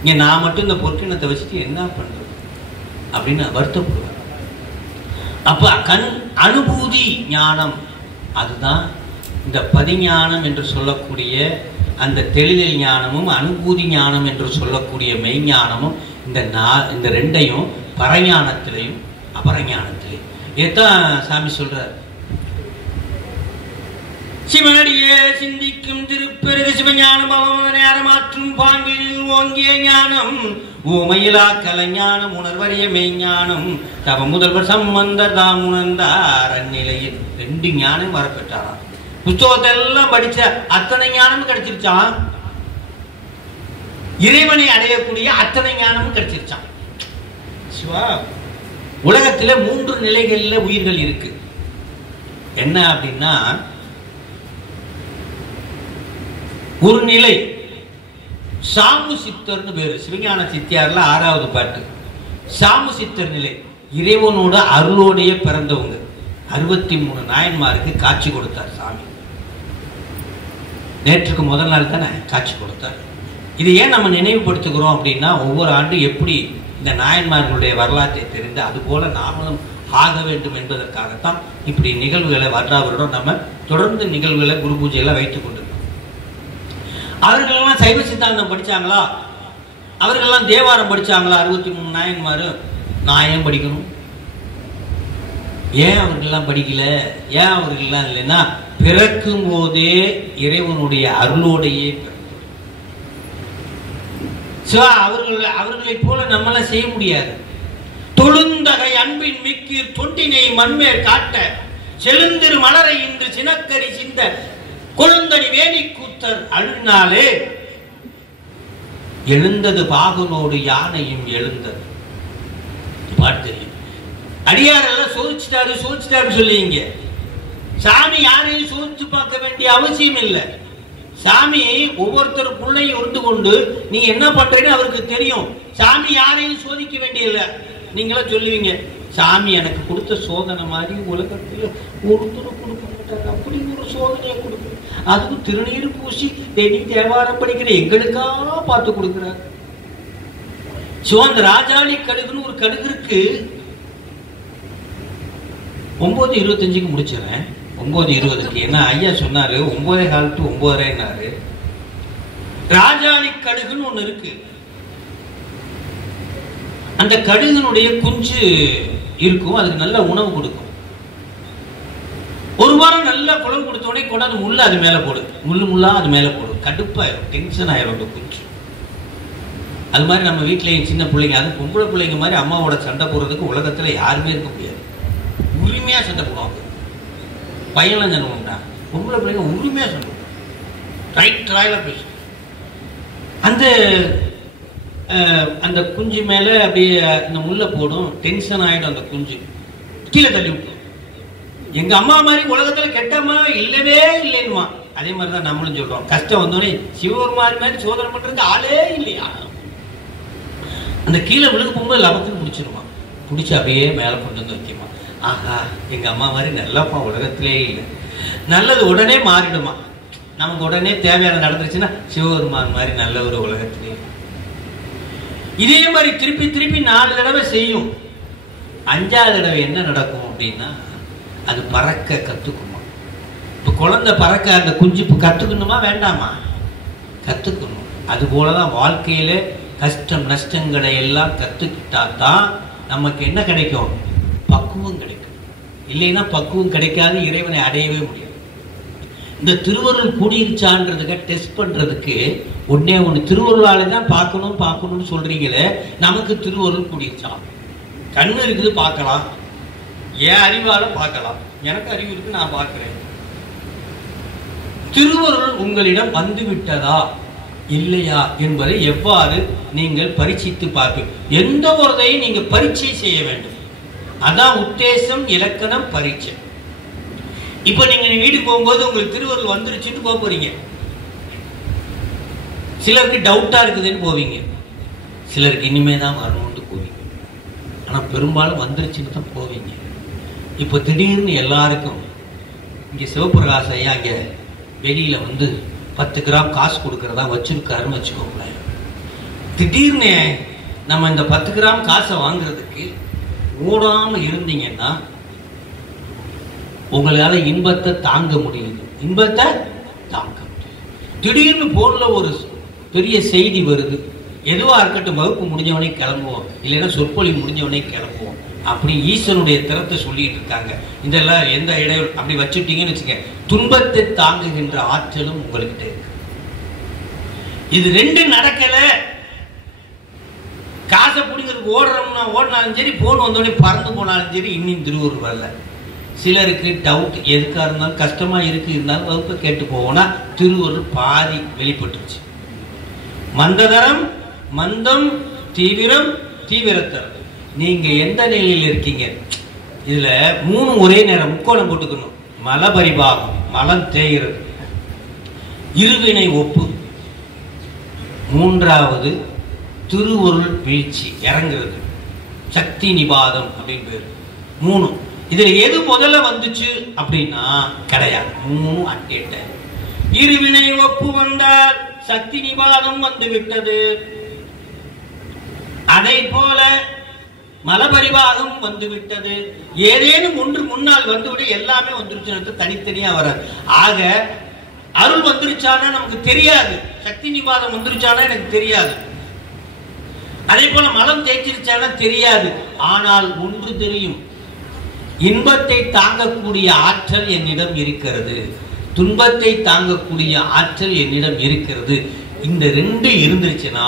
இங்க நான் மட்டும் இந்த பொற்கிணத்தை வச்சுட்டு என்ன பண்றது அப்படின்னு வருத்தப்படுவேன். அப்ப அனுபூதி ஞானம் அதுதான் இந்த பதிஞானம் என்று சொல்லக்கூடிய அந்த தெளிதல் ஞானமும் அனுபூதி ஞானம் என்று சொல்லக்கூடிய மெய்ஞானமும் இந்த ரெண்டையும் பரஞானத்திலையும் அபரஞானத்திலையும் இதான் சாமி சொல்றார். சிவனடியே சிந்திக்கும் திருப்பெருகு சிவஞானம் அவமாற்றும் பாங்கில் ஓங்கிய ஞானம் ஊமையிலா கலைஞானம் உணர்வறிய மெய்ஞானம் தவ முதல்வர் சம்பந்தர் தாம் உணர்ந்தார் அந்நிலையில் 2 ஞானம் வரப்பெற்றாராம். புத்தகத்தை எல்லாம் படிச்ச அத்தனை ஞானமும் கிடைச்சிருச்சான். இறைவனை அடையக்கூடிய அத்தனை ஞானமும் கிடைச்சிருச்சான். உலகத்துல 3 நிலைகள்ல உயிர்கள் இருக்கு. என்ன அப்படின்னா, ஒரு நிலை சாமு சித்தர்னு பேரு. சிவஞான சித்தியார்ல 6வது பாட்டு. சாமு சித்தர் நிலை இறைவனோட அருளோடைய பிறந்தவங்க. 63 நாயன்மாருக்கு காட்சி கொடுத்தார் சாமி. நேற்றுக்கு முதல் நாள் தானே காட்சி கொடுத்தார். இது ஏன் நம்ம நினைவுபடுத்துகிறோம் அப்படின்னா, ஒவ்வொரு ஆண்டு எப்படி இந்த நாயன்மார்களுடைய வரலாற்றை தெரிந்து அது போல நாமளும் ஆக வேண்டும் என்பதற்காகத்தான் இப்படி நிகழ்வுகளை வருடம் நம்ம தொடர்ந்து நிகழ்வுகளை குரு பூஜைகளை வைத்துக் கொண்டிருக்கோம். அவர்களெல்லாம் சைவ சித்தாந்தம் படிச்சாங்களா? அவர்களெல்லாம் தேவாரம் படிச்சாங்களா? 63 நாயன்மாரு. நான் ஏன் படிக்கணும்? ஏன் அவர்களெல்லாம் படிக்கல? ஏன் அவர்களெல்லாம் இல்லைன்னா, பிறக்கும் போதே இறைவனுடைய அருளோடையே அவர்களை போல நம்மளாம் செய்ய முடியாது. தொழுந்தகை அன்பின் மிக்கீர் தொண்டினை மண்மேல் காட்ட செழுந்திரு மலரை இன்று சினக்கரி சிந்த கொழுந்தடி வேணி கூத்தர் அழுநாளே எழுந்தது பாகனோடு யானையும் எழுந்தது. பாட்டு தெரியும். அடியாரெல்லாம் சோதிச்சுட்டாரு சொல்லுவீங்க. சாமி யாரையும் சோதிச்சு பார்க்க வேண்டிய அவசியம் இல்லை. சாமி ஒவ்வொருத்தருக்குள்ளையும் இருந்து கொண்டு நீங்க என்ன பண்றீங்கன்னு அவருக்கு தெரியும். சாமி யாரையும் சோதிக்க வேண்டியதில்லை. நீங்களும் சொல்லுவீங்க, சாமி எனக்கு கொடுத்த சோதனை மாதிரி உலகத்தில் ஒருத்தர் கொடுக்க மாட்டாங்க, அப்படி ஒரு சோதனையை கொடுக்குற, அதுவும் திருநீர் பூசி தேவாரம் படிக்கிற எங்களுக்காக பார்த்து கொடுக்கிறார். சிவந்த ராஜாளி கடுகுன்னு ஒரு கடுகு இருக்கு. 9:25 முடிச்சிடறேன். 9:20 ஏன்னா ஐயா சொன்னாரு 9:15 to 9:30. ராஜாளி கடுகுன்னு ஒண்ணு இருக்கு. அந்த கடுகுனுடைய குஞ்சு இருக்கும், அதுக்கு நல்ல உணவு கொடுக்கும். ஒரு வாரம் நல்லா குழம்பு கொடுத்த உடனே கொண்டாந்து முள்ள அது மேல போடு, முள்ளா அது மேல போடு, கடுப்பாயிரும், டென்ஷன் ஆயிரும் அந்த குஞ்சு. அது மாதிரி நம்ம வீட்டிலேயும் சின்ன பிள்ளைங்க, அது பொம்பளை பிள்ளைங்க மாதிரி அம்மாவோட சண்டை போடுறதுக்கு உலகத்துல யாருமே இருக்க முடியாது. உரிமையா சண்டை போடுவாங்க. பையன்லாம் சண்டை போட்டா பொம்பளை பிள்ளைங்க உரிமையா சண்டை ரைட் ராயில பேசு. அந்த குஞ்சு மேல அப்படியே அந்த முள்ள போடும், டென்ஷன் ஆயிடும். அந்த குஞ்சு கீழே தள்ளி விட்டு, எங்க அம்மா மாதிரி உலகத்துல கெட்டம்மா இல்லவே இல்லைன்னுமா. அதே மாதிரிதான் நம்மளும் சொல்றோம். கஷ்டம் வந்தோடனே சிவபெருமான் மாதிரி சோதனை பண்றதுக்கு ஆளே இல்லையா. அந்த கீழே விழுகு போகும்போது லபத்துன்னு பிடிச்சிருமா, பிடிச்சி அப்படியே மேல கொண்டு வந்து வைக்குமா. ஆஹா, எங்க அம்மா மாதிரி நல்லப்பா உலகத்திலே இல்லை. நல்லது உடனே மாறிடுமா. நமக்கு உடனே தேவையான நடந்துருச்சுன்னா சிவபெருமான் மாதிரி நல்ல ஒரு உலகத்திலே. இதே மாதிரி திருப்பி திருப்பி 4 தடவை செய்யும். 5ஆவது தடவை என்ன நடக்கும் அப்படின்னா, அது பறக்க கத்துக்குமா. இப்ப குழந்தை பறக்க அந்த குஞ்சு கத்துக்கணுமா வேண்டாமா? கத்துக்கணும். அது போலதான் வாழ்க்கையில கஷ்டம் நஷ்டங்களை எல்லாம் கத்துக்கிட்டா தான் நமக்கு என்ன கிடைக்கும்? பக்குவம் கிடைக்கும். இல்லைன்னா பக்குவம் கிடைக்காது, இறைவனை அடையவே முடியாது. இந்த திருவருள் கூடியிருச்சான்றதுக்கு டெஸ்ட் பண்றதுக்கு ஒன்னே ஒண்ணு, திருவருளால தான் பார்க்கணும்னு சொல்றீங்களே, நமக்கு திருவருள் கூடியிருச்சா? கண்ணு இருக்குது பார்க்கலாம், என் அறிவால பார்க்கலாம், எனக்கு அறிவு இருக்கு நான் பார்க்கிறேன். திருவருள் உங்களிடம் வந்து விட்டதா இல்லையா என்பதை எவ்வாறு நீங்கள் பரீட்சித்து பார்ப்பீங்க? எந்த ஒருதையும் நீங்க பரீட்சை செய்ய வேண்டும். அதான் உத்தேசம், இலக்கணம், பரீட்சை. இப்ப நீங்க வீட்டுக்கு போகும்போது உங்களுக்கு திருவருள் வந்துருச்சுன்னு போக போறீங்க. சிலருக்கு டவுட்டா இருக்குதுன்னு போவீங்க, சிலருக்கு இனிமேதான் வரணும்னு போவீங்க. ஆனா பெரும்பாலும் வந்துருச்சுன்னு தான் போவீங்க. இப்ப திடீர்னு எல்லாருக்கும் இங்க சிவபிரகாச ஐயா இங்க வெளியில வந்து 10 கிராம் காசு கொடுக்கறதா வச்சிருக்காருன்னு வச்சுக்கோங்களேன். திடீர்னு நம்ம இந்த 10 கிராம் காசை வாங்குறதுக்கு ஓடாம இருந்தீங்கன்னா உங்களால இன்பத்தை தாங்க முடியுது. இன்பத்தை தாங்க முடியும். திடீர்னு போன்ல ஒரு பெரிய செய்தி வருது, எதுவா இருக்கட்டும், வகுப்பு முடிஞ்சவனே கிளம்புவோம், இல்லைன்னா சொற்பொழி முடிஞ்சவனே கிளம்புவோம் அப்படி ஈசனுடைய திறத்தை சொல்லிட்டு இருக்காங்க. இதெல்லாம் எந்த இடையில அப்படி வச்சுட்டீங்கன்னு வச்சுக்க, துன்பத்தை தாங்குகின்ற ஆற்றலும் உங்கள்கிட்ட இருக்கு. இது 2 நடக்கல. காசை பிடிக்கிறதுக்கு ஓடுறோம்னா ஓடினாலும் சரி, போன் வந்தோடனே பறந்து போனாலும் சரி, இன்னும் திருவருள் வரல. சிலருக்கு டவுட் எதுக்கா இருந்தாலும் கஷ்டமா இருக்கு, இருந்தாலும் வகுப்பை கேட்டு போவோம்னா திருவருள் பாதி வெளிப்பட்டுருச்சு. மந்ததரம், மந்தம், தீவிரம், தீவிரத்தரம். நீங்க எந்த நிலையில் இருக்கீங்க? இதுல 3 ஒரே நேரம் முக்கோணம் போட்டுக்கணும். மலபரிபாகம், மலம் தேய்கிறது, இருவினை ஒப்பு, 3வது திருவருள் வீழ்ச்சி இறங்குறது, சக்தி நிபாதம் அப்படின்னு பேரு. 3. இதுல எது முதல்ல வந்துச்சு அப்படின்னா கிடையாது. 3 அட்டேட்ட. இருவினை ஒப்பு வந்தால் சக்தி நிபாதம் வந்து விட்டது. அதை போல மலபரிபாகம் வந்து விட்டது. ஏதேனும் ஒன்று முன்னால் வந்துவிட எல்லாமே வந்துருச்சு, தனித்தனியா வர. ஆக அருள் வந்துருச்சானா நமக்கு தெரியாது, சக்தி நிபாதம் வந்துருச்சானா எனக்கு தெரியாது, அதே போல மலம் தேய்ச்சிருச்சானா தெரியாது. ஆனால் ஒன்று தெரியும், இன்பத்தை தாங்கக்கூடிய ஆற்றல் என்னிடம் இருக்கிறது, துன்பத்தை தாங்கக்கூடிய ஆற்றல் என்னிடம் இருக்கிறது. இந்த 2 இருந்துருச்சுன்னா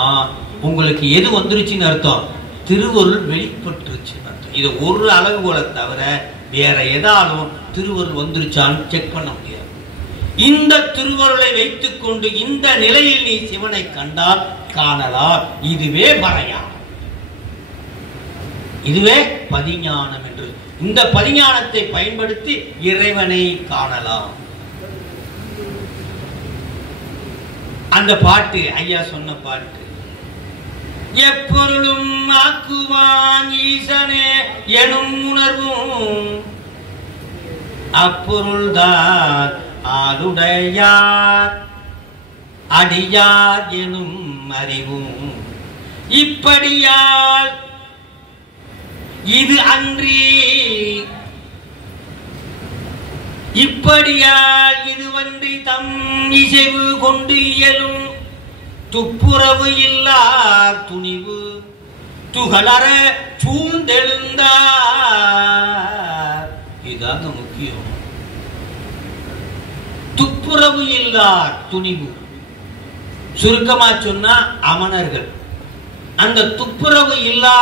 உங்களுக்கு எது வந்துருச்சுன்னு அர்த்தம்? திருவருள் வெளிப்பட்டுருச்சுன்னு அர்த்தம். இது ஒரு அளவுகோலை தவிர வேற எதாலும் திருவருள் வந்துருச்சான்னு செக் பண்ண முடியாது. இந்த திருவருளை வைத்துக் கொண்டு இந்த நிலையில் நீ சிவனை கண்டால் காணலாம். இதுவே மறையா. இதுவே பதிஞானம் என்று. இந்த பதிஞானத்தை பயன்படுத்தி இறைவனை காணலாம். அந்த பாட்டு ஐயா சொன்ன பாட்டு, எப்பொருளும் ஆக்குவான் ஈசனே எனும் உணர்வும் அப்பொருள்தான் ஆளுடையார் அடியார் எனும் அறிவும் இப்படியால் இது அன்றி இப்படியால் இதுவன்றி தம் இசைவு கொண்டு இயலும் துப்புரவு இல்லா துணிவு துகளற சூழ்ந்தெழுந்தார். இதாங்க முக்கியம். துப்புரவு இல்லா துணிவு, சுருக்கமா சொன்னா அமணர்கள். அந்த துப்புரவு இல்லா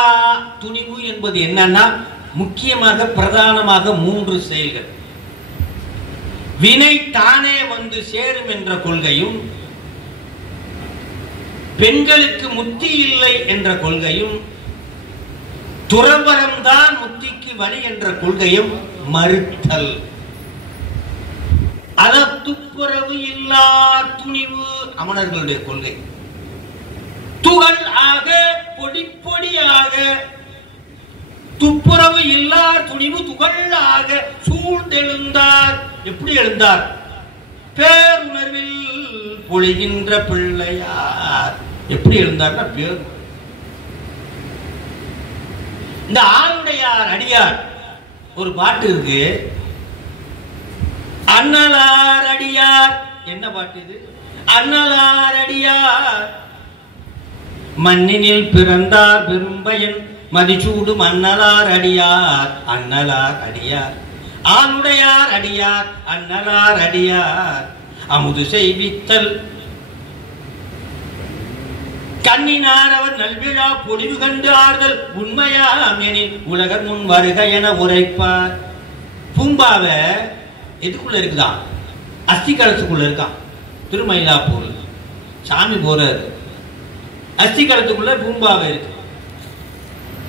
துணிவு என்பது என்னன்னா, முக்கியமாக பிரதானமாக 3 செயல்கள். வினை தானே வந்து சேரும் என்ற கொள்கையும், பெண்களுக்கு முத்தி இல்லை என்ற கொள்கையும், துறவரம்தான் முத்திக்கு வழி என்ற கொள்கையும் மறுத்தல். அத துப்புரவு இல்லா துணிவு அமணர்களுடைய கொள்கை. துகள் ஆக பொடி பொடியாக துப்புரவு இல்லா துணிவு துகளாக சூழ்ந்தெழுந்தார். எப்படி எழுந்தார்? பேருணர்வில் பொழிகின்ற பிள்ளையார். எப்படி எழுந்தார்னா பேர். இந்த ஆளுடையார் அடியார் ஒரு பாட்டு இருக்கு, அண்ணலார் அடியார். என்ன பாட்டு இது? அண்ணலார் அடியார் மண்ணினில் பிறந்தார் பெரும்பயன் மதிச்சூடு அண்ணலார் அடியார். அண்ணலார் அடியார் ஆளுடையார் அடியார் அண்ணலார் அடியார் அமுது செய்வித்தல் கண்ணினார் அவர் நல்விழா பொலிவு கண்டு ஆறுதல் உண்மையாமெனில் உலகர் முன் வருக என உரைப்பார். பூம்பாவ எதுக்குள்ள இருக்குதான்? அஸ்தி கலத்துக்குள்ள இருக்கான். திருமயிலாப்பூர் சாமி போறாரு, அஸ்தி கலத்துக்குள்ள பூம்பாவை இருக்கு.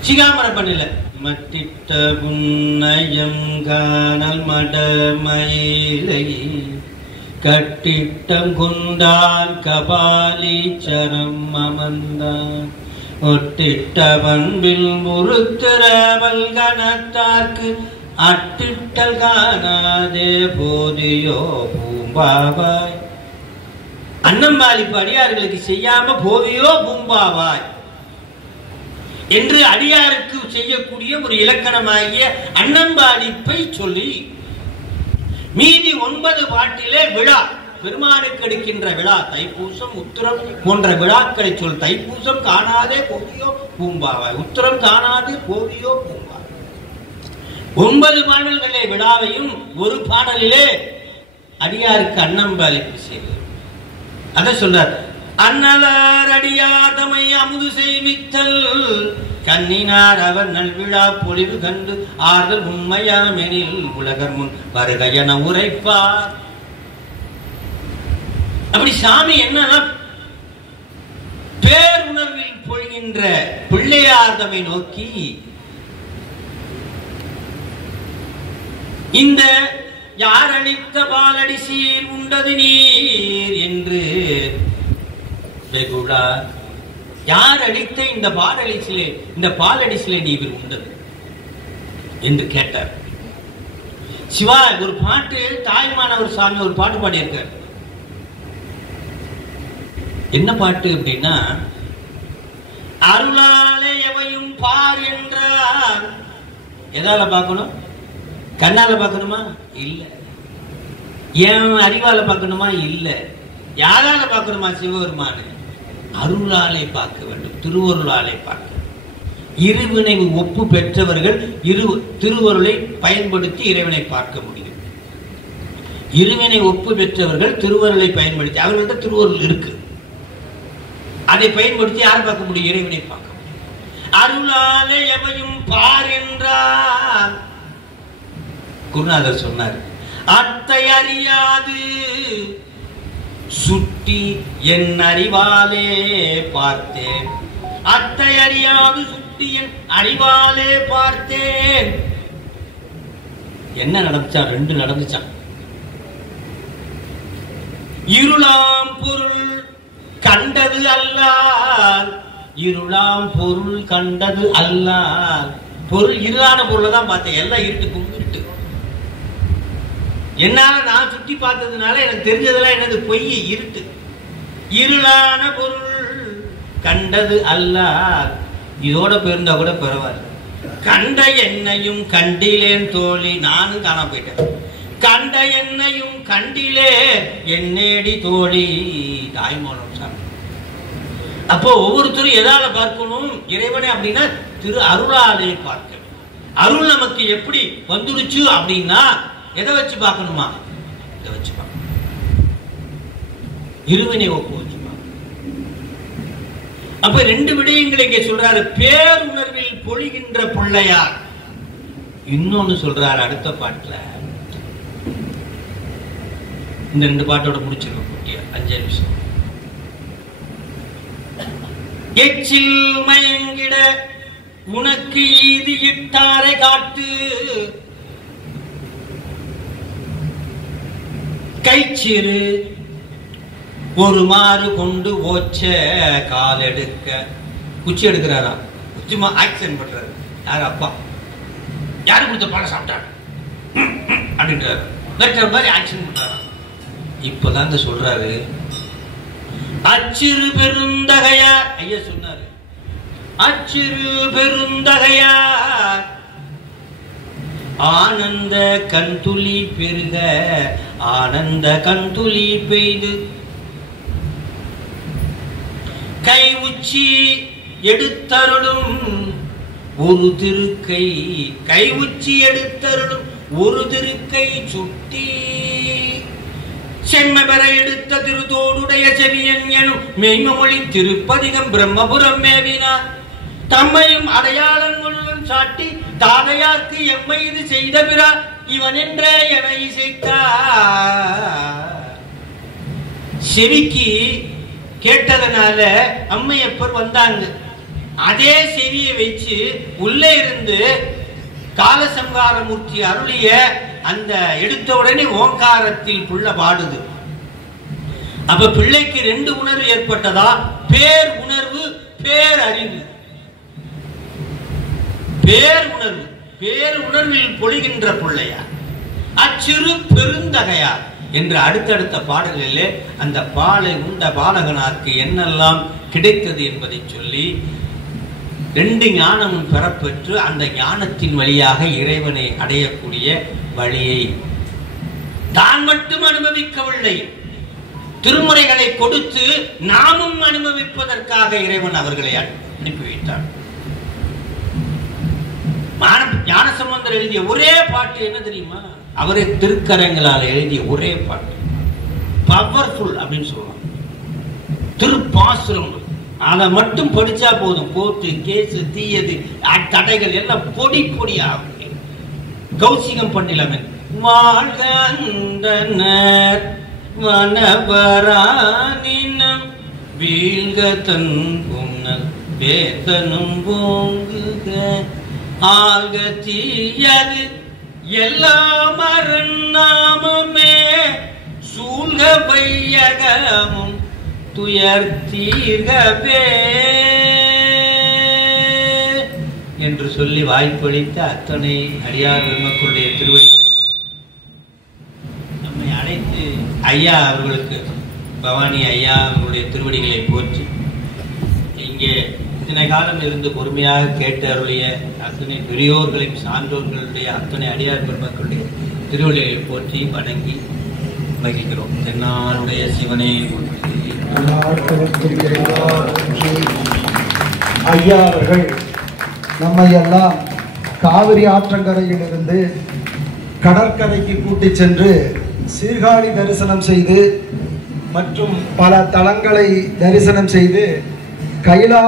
சிகாமர பண்ணல மட்டிட்ட புன்னயம் காணல் மடமயிலை கட்டிட்டம் கொண்டான் கபாலீச்சரம் அமர்ந்தான் ஒட்டிட்ட பண்பில் முறுத்திர வல்கணத்தார்க்கு அட்டிட்டல் காணாதே போதியோ பூம்பாவாய். அன்னம்பாளிப்பு அடியார்களுக்கு செய்யாம போதியோ பூம்பாவாய் என்று அடியாருக்கு செய்யக்கூடிய ஒரு இலக்கணமாகிய அன்னம்பாளிப்பை சொல்லி மீதி 9 பாட்டிலே விழா, பெருமானுக்கு எடுக்கின்ற விழா, தைப்பூசம் உத்திரம் போன்ற விழாக்களை சொல். தைப்பூசம் காணாதே போதியோ பூம்பாவாய், உத்திரம் காணாதே போதியோ பூம்பாவாய். 9 பாடல்களே விழாவையும் ஒரு பாடலிலே அடியாருக்கு அன்னம்பாளிப்பு செய்து அதை சொல்றார். அண்ணலார் அடியாதமை அமுது செய்வித்தல் கண்ணினார் அவர் நல்விழா பொலிவு கண்டு ஆறுதல் உண்மையாமெனில் உலகர் முன் வருக என உரைப்பார். அப்படி சாமி என்னன்னா பேருணர்வில் பொழிகின்ற பிள்ளையார்தமை நோக்கி இந்த யார் அளித்த பாலடி சீர் உண்டது நீர் என்று வெகுடார். யார் அளித்த இந்த பாலடிசிலே, இந்த பாலடிசிலே நீர் உண்டது என்று கேட்டார். சிவா ஒரு பாட்டு, தாய்மானவர் சாமி ஒரு பாட்டு பாடியிருக்கார். என்ன பாட்டு அப்படின்னா, அருளாலே எவையும் பார் என்றார். எதால பார்க்கணும்? கண்ணால பார்க்கணுமா? இல்ல. ஏன் அறிவால பார்க்கணுமா? இல்ல. யாரால பார்க்கணுமா? சிவபெருமானு அருளாலே பார்க்க வேண்டும், திருவருளாலே பார்க்க. இருவினை ஒப்பு பெற்றவர்கள் திருவருளை பயன்படுத்தி இறைவனை பார்க்க முடியும். இருவினை ஒப்பு பெற்றவர்கள் திருவருளை பயன்படுத்தி, அவர்கள்ட்ட திருவருள் இருக்கு, அதை பயன்படுத்தி யார் பார்க்க முடியும்? இறைவனை பார்க்க முடியும். அருளாலே எவையும் பார் என்றார். குருநாதர் சொன்னார், அத்தை அறியாது சுட்டி என் அறிவாலே பார்த்தேன். அத்தை அறியாது சுட்டி சுட்டியன் அறிவாலே பார்த்தேன். என்ன நடந்துச்சா? ரெண்டு நடந்துச்சான். இருளாம் பொருள் கண்டது அல்லால், இருளாம் பொருள் கண்டது அல்லால். பொருள் இருளான பொருளை தான் பார்த்தேன். எல்லாம் இருட்டு, கும்பிட்டு. என்னால நான் சுட்டி பார்த்ததுனால எனக்கு தெரிஞ்சதெல்லாம் என்னது? பொய், இருட்டு. இருளான பொருள் கண்டது அல்லால். இதோட பெருந்தா கூட பரவாயில்ல. கண்ட என்னையும் கண்டிலேன் தோழி. நானும் காண போயிட்டேன். கண்ட என்னையும் கண்டிலே என்னேடி தோழி. தாய்மோனம் சாமி. அப்போ ஒவ்வொருத்தரும் எதால பார்க்கணும் இறைவனை அப்படின்னா திரு அருளாலே பார்க்கணும். அருள் நமக்கு எப்படி வந்துடுச்சு அப்படின்னா எதை வச்சு பார்க்கணுமா? இதை வச்சு பார்க்கணும். இருவினை ஒப்பு வச்சு பார்க்கணும். அப்ப ரெண்டு விடயங்களை இங்க சொல்றாரு. பேருணர்வில் பொழிகின்ற பிள்ளையார். இன்னொன்னு சொல்றாரு அடுத்த பாட்டுல. இந்த ரெண்டு பாட்டோட முடிச்சிருக்க குட்டியா 5 நிமிஷம். எச்சில் மயங்கிட உனக்கு ஈதி இட்டாரை காட்டு, கைச்சிறு ஒரு மாறு கொண்டு ஓச்ச கால் எடுக்க. குச்சி எடுக்கிறாரா? குச்சிமா ஆக்சன் பண்றாரு. யாரு? அப்பா. யாரு கொடுத்த பாடம் சாப்பிட்டாரு அப்படின்றாரு. வேற மாதிரி ஆக்சன் பண்றாரா? இப்பதான் சொல்றாரு அச்சிறு பெருந்தகையார். ஐயா சொன்னாரு அச்சிறு பெருந்தகையார் ஆனந்த கண்துளி பெருக, ஆனந்த கண்துளி பெய்து கை உச்சி எடுத்தருளும் ஒரு திருக்கை. கை உச்சி எடுத்தருளும் ஒரு திருக்கை சுட்டி செம்ம பெற எடுத்த திருத்தோடுடைய செவியன் எனும் மெய்மொழி திருப்பதிகம் பிரம்மபுரம் மேவினார். தம்மையும் அடையாளங்களும் சாட்டி தாதையார்க்கு எம்மைது செய்த பிறா இவன் என்ற எவை செய்தார். செவிக்கு கேட்டதனால அம்மையப்பர் வந்தாங்க. அதே செவியை வச்சு உள்ளே இருந்து காலசம்காரமூர்த்தி அருளிய அந்த எடுத்த உடனே ஓங்காரத்தில் புள்ள பாடுது. அப்ப பிள்ளைக்கு ரெண்டு உணர்வு ஏற்பட்டதா? பேர் உணர்வு, பேரறிவு. பேருணர்வு, பேருணர்வில் பொழிகின்ற பிள்ளையார் அச்சிறு பெருந்தகையார் என்று அடுத்தடுத்த பாடல்களிலே அந்த பாலை உண்ட பாலகனாருக்கு என்னெல்லாம் கிடைத்தது என்பதை சொல்லி ரெண்டு ஞானமும் பெறப்பெற்று அந்த ஞானத்தின் வழியாக இறைவனை அடையக்கூடிய வழியை தான் மட்டும் அனுபவிக்கவில்லை, திருமுறைகளை கொடுத்து நாமும் அனுபவிப்பதற்காக இறைவன் அவர்களை அனுப்பி வைத்தார். ஞானசம்பந்தர் எழுதிய ஒரே பாட்டு என்ன தெரியுமா? அவரே திருக்கரங்களால் எழுதிய ஒரே பாட்டு, பவர்ஃபுல் அப்படின்னு சொல்லுவாங்க. திருப்பாசுரம், அதை மட்டும் படிச்சா போதும். கோர்ட்டு கேஸ், தீயது, தடைகள் எல்லாம் பொடி பொடி ஆகும். கௌசிகம் பண்ணிலாமன் வாழ்கந்தனர் வனபரானினம் வீழ்க தன் புன்னல் வேதனும் போங்குக ஆழ்க தீயது எல்லாம் அரணாமமே சூழ்க வையகமும் துயர் தீர்கவே என்று சொல்லி வாய்ப்பளித்த அத்தனை அடியார் பெருமக்களுடைய திருவடிகளை நம்மை அழைத்து ஐயா அவர்களுக்கு, பவானி ஐயா அவர்களுடைய திருவடிகளை போற்றி, இங்கே இத்தனை காலம் இருந்து பொறுமையாக கேட்டு அருளிய அத்தனை பெரியோர்களையும் சான்றோர்களுடைய அத்தனை அடியார் பெருமக்களுடைய திருவடிகளை போற்றி வணங்கி மகிழ்கிறோம். தென்னாருடைய சிவனே ஐயா அவர்கள் நம்மை எல்லாம் காவிரி ஆற்றங்கரையிலிருந்து கடற்கரைக்கு கூட்டிச் சென்று சீர்காழி தரிசனம் செய்து மற்றும் பல தலங்களை தரிசனம் செய்து கைலா